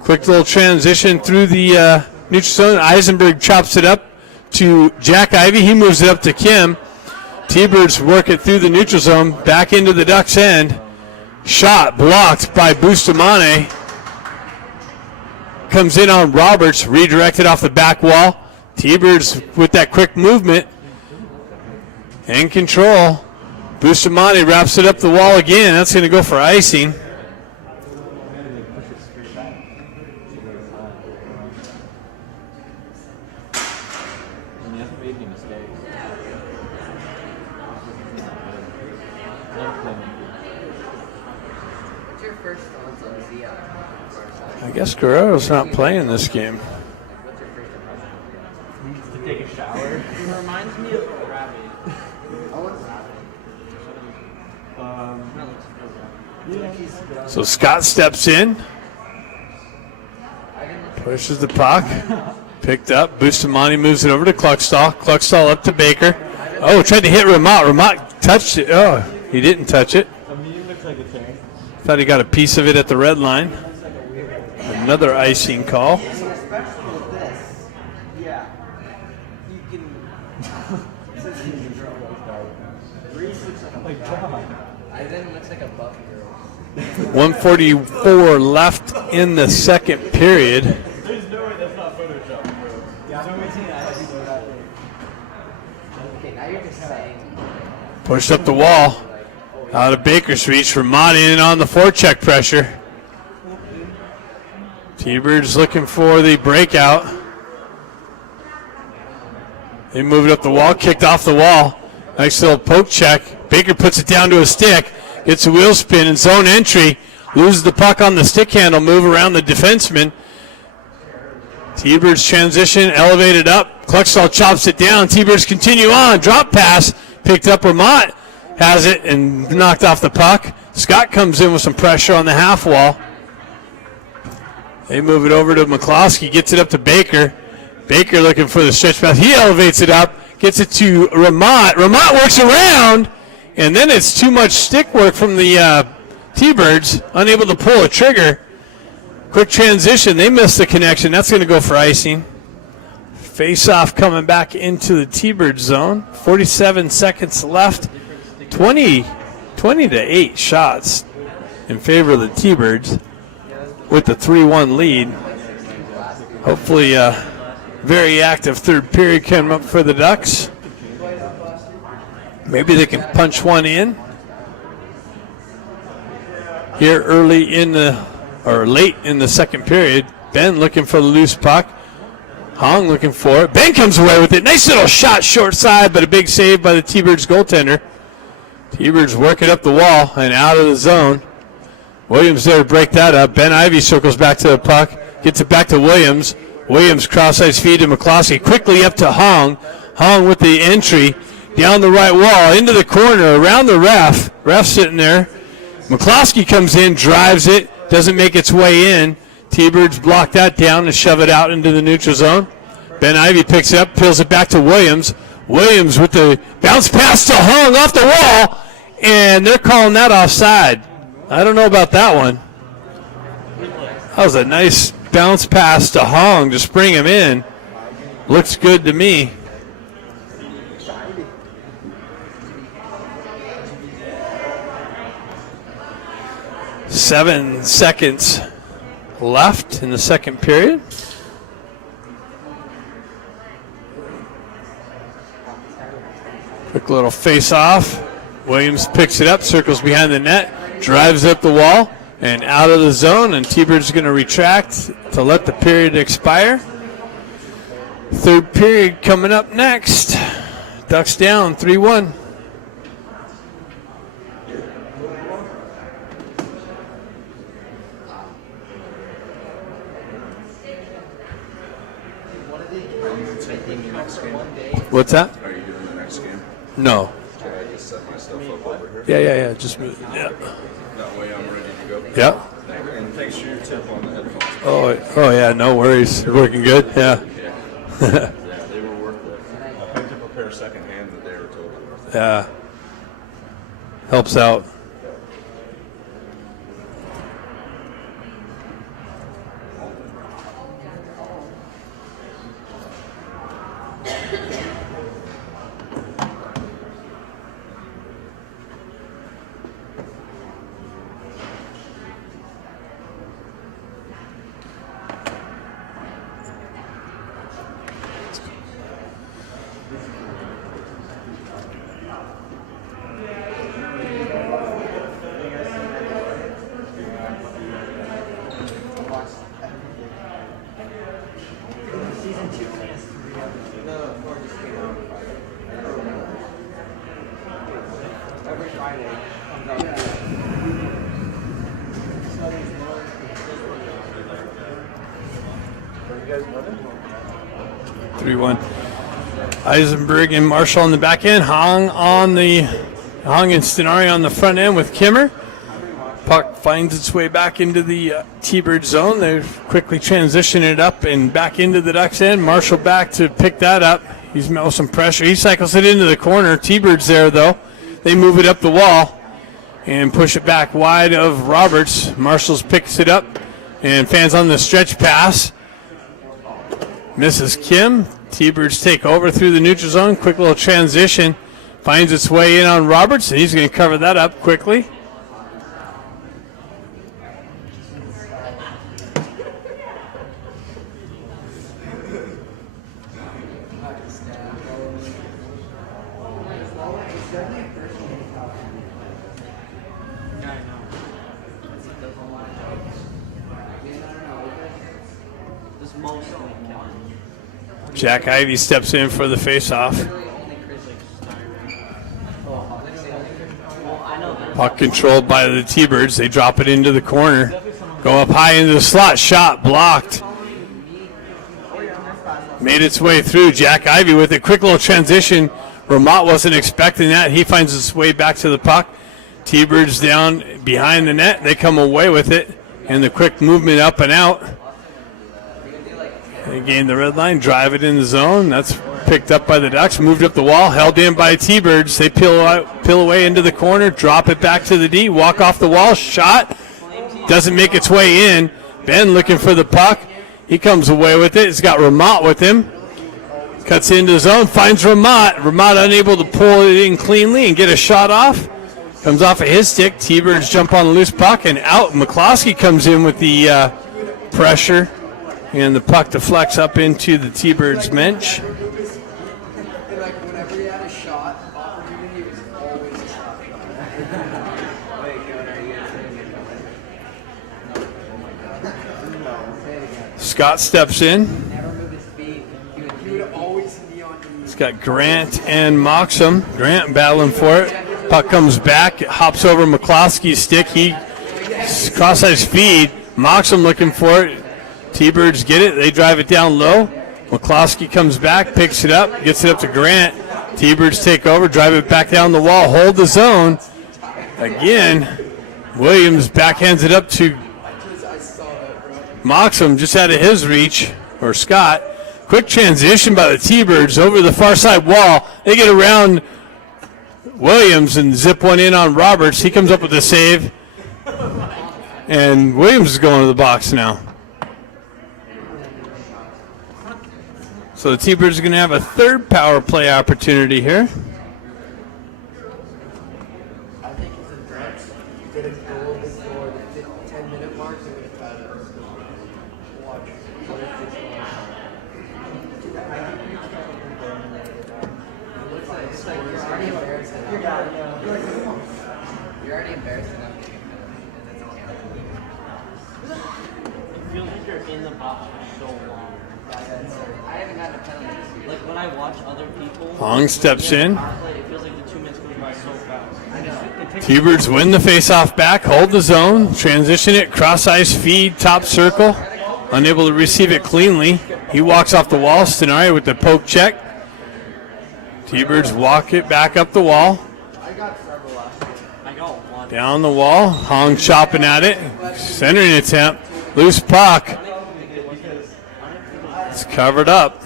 Quick little transition through the neutral zone. Eisenberg chops it up to Jack Ivy. He moves it up to Kim. T-Birds work it through the neutral zone, back into the Ducks' end. Shot blocked by Bustamante. Comes in on Roberts, redirected off the back wall. T-Birds with that quick movement in control. Bustamante wraps it up the wall again. That's going to go for icing. I guess Guerrero's not playing this game. Needs to take a shower. He reminds me of Rabbit. So Scott steps in. Pushes the puck. Picked up. Bustamante moves it over to Cluckstall. Cluckstall up to Baker. Oh, tried to hit Ramat. Ramat touched it. Oh, he didn't touch it. Thought he got a piece of it at the red line. Another icing call. I think it looks like a buff girl. 1:44 left in the second period. There's no way that's not Photoshop, bro. Yeah, I've always seen it. I didn't know that. Okay, now you're just saying. Pushed up the wall. Out of Baker's reach. Ramat in on the forecheck pressure. T-Birds looking for the breakout. They move it up the wall, kicked off the wall. Nice little poke check. Baker puts it down to a stick. Gets a wheel spin and zone entry. Loses the puck on the stick handle. Move around the defenseman. T-Birds transition, elevated up. Cluckstall chops it down. T-Birds continue on. Drop pass. Picked up Ramat. Has it and knocked off the puck. Scott comes in with some pressure on the half wall. They move it over to McCloskey. Gets it up to Baker. Baker looking for the stretch pass. He elevates it up. Gets it to Ramat. Ramat works around. And then it's too much stick work from the T-Birds. Unable to pull a trigger. Quick transition. They missed the connection. That's going to go for icing. Face-off coming back into the T-Bird zone. 47 seconds left. 20 to 8 shots in favor of the T-Birds with the 3-1 lead. Hopefully very active third period coming up for the Ducks. Maybe they can punch one in here early in the, or late in the second period. Ben looking for the loose puck. Hong looking for it. Ben comes away with it. Nice little shot short side, but a big save by the T-Birds goaltender. T-Birds working up the wall and out of the zone. Williams there to break that up. Ben Ivy circles back to the puck. Gets it back to Williams. Williams cross-ice feed to McCloskey. Quickly up to Hong. Hong with the entry. Down the right wall. Into the corner. Around the ref. Ref sitting there. McCloskey comes in. Drives it. Doesn't make its way in. T-Birds block that down and shove it out into the neutral zone. Ben Ivy picks it up. Peels it back to Williams. Williams with the bounce pass to Hong off the wall. And they're calling that offside. I don't know about that one. That was a nice bounce pass to Hong to spring him in. Looks good to me. Seven seconds left in the second period. Quick little face-off. Williams picks it up, circles behind the net, drives up the wall and out of the zone, and T-Birds going to retract to let the period expire. Third period coming up next. Ducks down 3-1. What's that? Are you doing the next game? No. Can I just set myself up over here? Yeah. Just move. Yeah. That way I'm ready to go. Yeah. Thank you. make sure you tip on the headphones. Oh yeah, no worries. They're working good. Yeah. Yeah, they were worth it. I picked up a pair secondhand that they were told. Yeah. Helps out. Every Friday comes out. 3-1. Eisenberg and Marshall on the back end. Hong and Stenari on the front end with Kimmer. Puck finds its way back into the T-Bird zone. They quickly transition it up and back into the Ducks end. Marshall back to pick that up. He's met with some pressure. He cycles it into the corner. T-Bird's there, though. They move it up the wall and push it back wide of Roberts. Marshall picks it up and fans on the stretch pass. Misses Kim. T-Birds take over through the neutral zone. Quick little transition. Finds its way in on Roberts, and he's going to cover that up quickly. Jack Ivey steps in for the face-off. Puck controlled by the T-Birds. They drop it into the corner. Go up high into the slot. Shot blocked. Made its way through. Jack Ivey with a quick little transition. Ramot wasn't expecting that. He finds his way back to the puck. T-Birds down behind the net. They come away with it. And the quick movement up and out. They gain the red line, drive it in the zone. That's picked up by the Ducks, moved up the wall, held in by T-Birds. They peel away into the corner, drop it back to the D, walk off the wall, shot. Doesn't make its way in. Ben looking for the puck. He comes away with it. He's got Ramot with him. Cuts into the zone, finds Ramot. Ramot unable to pull it in cleanly and get a shot off. Comes off of his stick. T-Birds jump on the loose puck and out. McCloskey comes in with the pressure. And the puck deflects up into the T-Birds bench. Like whenever he had a shot opportunity, it was always a shot. Scott steps in. Never move his feet. He would always be on the. He's got Grant and Moxham. Grant battling for it. Puck comes back, hops over McCloskey's stick. He cross-ice feed. Moxham looking for it. T-Birds get it. They drive it down low. McCloskey comes back, picks it up, gets it up to Grant. T-Birds take over, drive it back down the wall, hold the zone. Again, Williams backhands it up to Moxham, just out of his reach, or Scott. Quick transition by the T-Birds over the far side wall. They get around Williams and zip one in on Roberts. He comes up with a save. And Williams is going to the box now. So the T-Birds are going to have a third power play opportunity here. I think it's a threat. Get a goal before the 10-minute mark. They're going to try to watch what if this one. It's like you're already embarrassed enough. You're already embarrassed enough. It feels like you're in the box for so long. I haven't gotten a penalty this year. Like when I watch other people, Hong steps in. it feels like the 2 minutes goes by so fast. I know. T-Birds win the face-off back, hold the zone, transition it, cross-ice feed, top circle. Unable to receive it cleanly. He walks off the wall. Stenari with the poke check. T-Birds walk it back up the wall. I got several last year. I got one. Down the wall. Hong chopping at it. Centering attempt. Loose puck. It's covered up.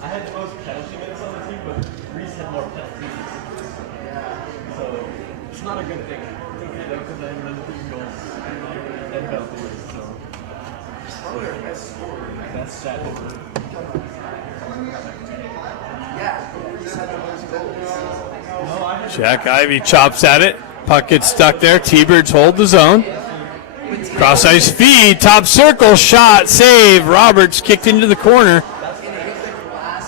I had the most penalty minutes on the team, but Reese had more penalties. So it's not a good thing. It's okay though, because I have another 3 goals and penalties. So that's sad. Jack Ivy chops at it. Puck gets stuck there. T-Birds hold the zone. Cross ice feed. Top circle. Shot. Save. Roberts kicked into the corner.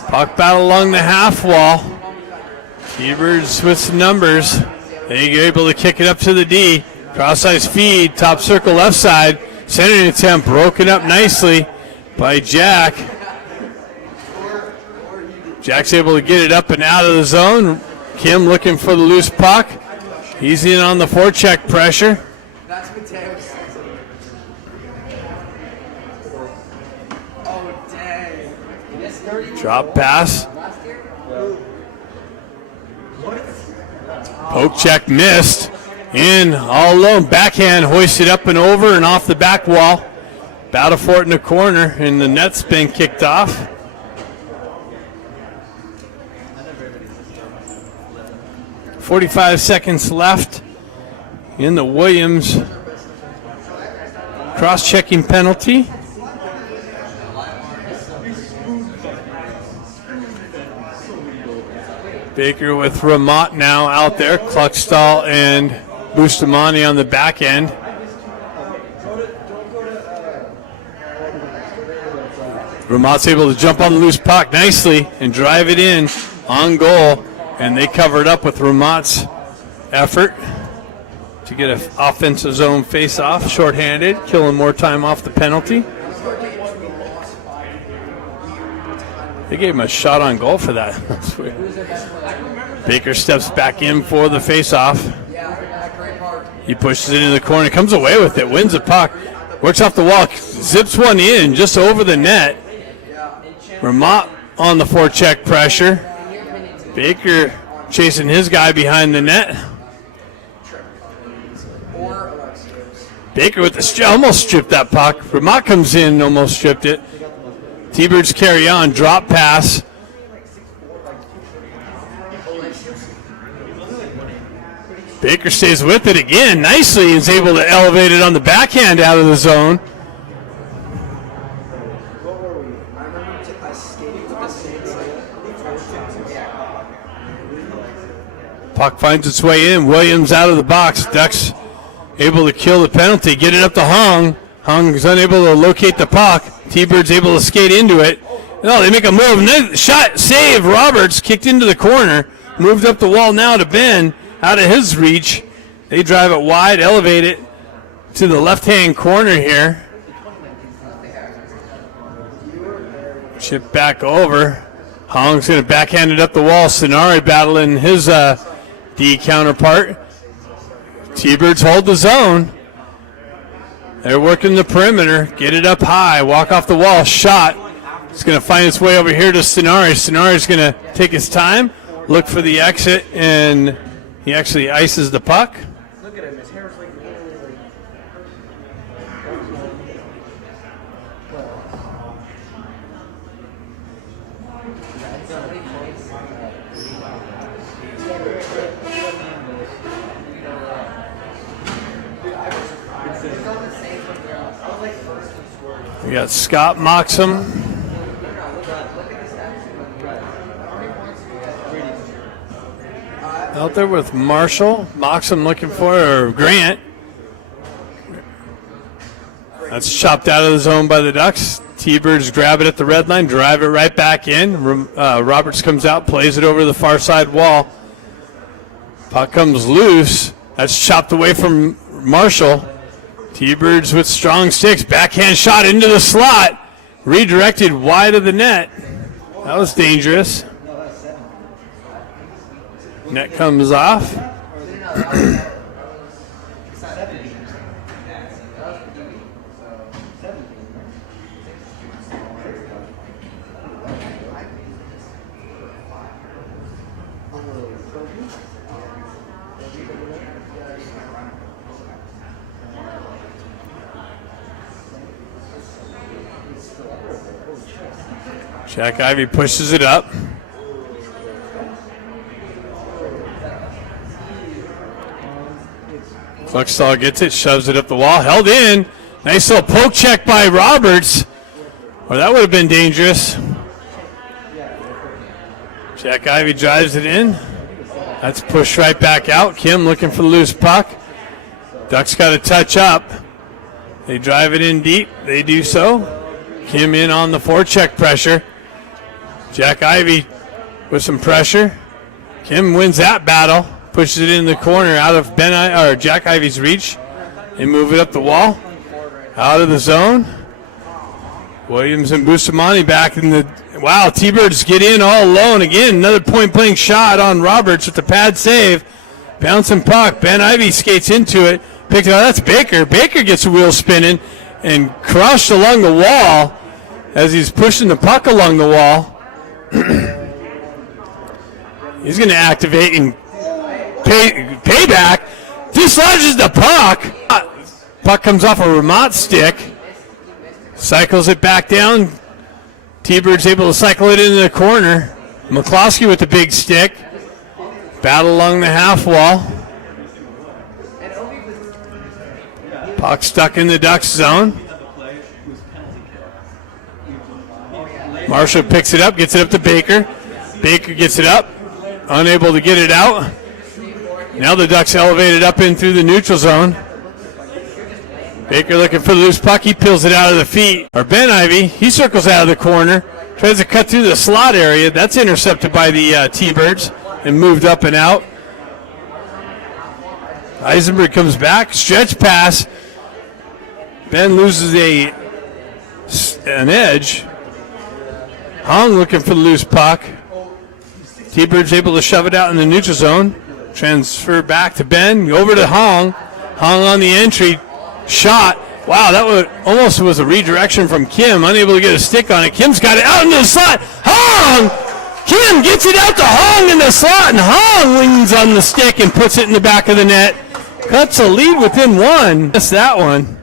Puck battle along the half wall. T-Birds with some numbers. They're able to kick it up to the D. Cross ice feed. Top circle left side. Centering attempt broken up nicely by Jack. Jack's able to get it up and out of the zone. Kim looking for the loose puck. He's in on the forecheck pressure. That's Mateo's. Oh, dang. Drop pass. Poke check missed. In all alone. Backhand hoisted up and over and off the back wall. Battle for it in the corner, and the net's been kicked off. .45 seconds left in the Williams cross-checking penalty. Baker with Ramat now out there. Kluckstall and Bustamante on the back end. Ramat's able to jump on the loose puck nicely and drive it in on goal. And they covered up with Ramat's effort to get an offensive zone face-off, shorthanded, killing more time off the penalty. They gave him a shot on goal for that. Baker steps back in for the face-off. He pushes it into the corner, comes away with it, wins the puck, works off the wall, zips one in just over the net. Ramat on the forecheck pressure. Baker chasing his guy behind the net. Baker with the almost stripped that puck. Ramat comes in and almost stripped it. T-Birds carry on, drop pass. Baker stays with it again nicely. He's able to elevate it on the backhand out of the zone. Puck finds its way in. Williams out of the box. Ducks able to kill the penalty. Get it up to Hong. Hong is unable to locate the puck. T-Bird's able to skate into it. No, they make a move. Shot, save. Roberts kicked into the corner. Moved up the wall now to Ben. Out of his reach. They drive it wide, elevate it to the left-hand corner here. Chip back over. Hong's going to backhand it up the wall. Sonari battling his D counterpart. T-Birds hold the zone. They're working the perimeter. Get it up high. Walk off the wall. Shot. It's going to find its way over here to Sonari. Sonari's going to take his time, look for the exit, and he actually ices the puck. Look at him. His hair's like We got Scott Moxham. Out there with Marshall. Moxham looking for Grant. That's chopped out of the zone by the Ducks. T-Birds grab it at the red line, drive it right back in. Roberts comes out, plays it over the far side wall. Puck comes loose. That's chopped away from Marshall. T-Birds with strong sticks. Backhand shot into the slot. Redirected wide of the net. That was dangerous. Net comes off. Jack Ivy pushes it up. Cluckstall gets it, shoves it up the wall, held in. Nice little poke check by Roberts. Well, that would have been dangerous. Jack Ivy drives it in. That's pushed right back out. Kim looking for the loose puck. Ducks got to touch up. They drive it in deep. They do so. Kim in on the forecheck pressure. Jack Ivy with some pressure. Kim wins that battle. Pushes it in the corner out of Jack Ivy's reach. They move it up the wall. Out of the zone. Williams and Bustamante back in the... Wow, T-Birds get in all alone. Again, another point-blank shot on Roberts with the pad save. Bouncing puck. Ben Ivy skates into it. Picked it up. That's Baker. Baker gets a wheel spinning and crushed along the wall as he's pushing the puck along the wall. He's going to activate and payback. Dislodges the puck. Puck comes off a Ramot stick. Cycles it back down. T-Bird's able to cycle it into the corner. McCloskey with the big stick. Battle along the half wall. Puck stuck in the Ducks zone. Marshall picks it up, gets it up to Baker. Baker gets it up, unable to get it out. Now the Ducks elevated up in through the neutral zone. Baker looking for the loose puck. He peels it out of the feet. Or Ben Ivy, he circles out of the corner, tries to cut through the slot area. That's intercepted by the T-Birds and moved up and out. Eisenberg comes back, stretch pass. Ben loses an edge. Hong looking for the loose puck. T-Bird's able to shove it out in the neutral zone. Transfer back to Ben, over to Hong. Hong on the entry. Shot. Wow, that almost was a redirection from Kim. Unable to get a stick on it. Kim's got it out into the slot. Hong! Kim gets it out to Hong in the slot, and Hong leans on the stick and puts it in the back of the net. Cuts a lead within one. Missed that one.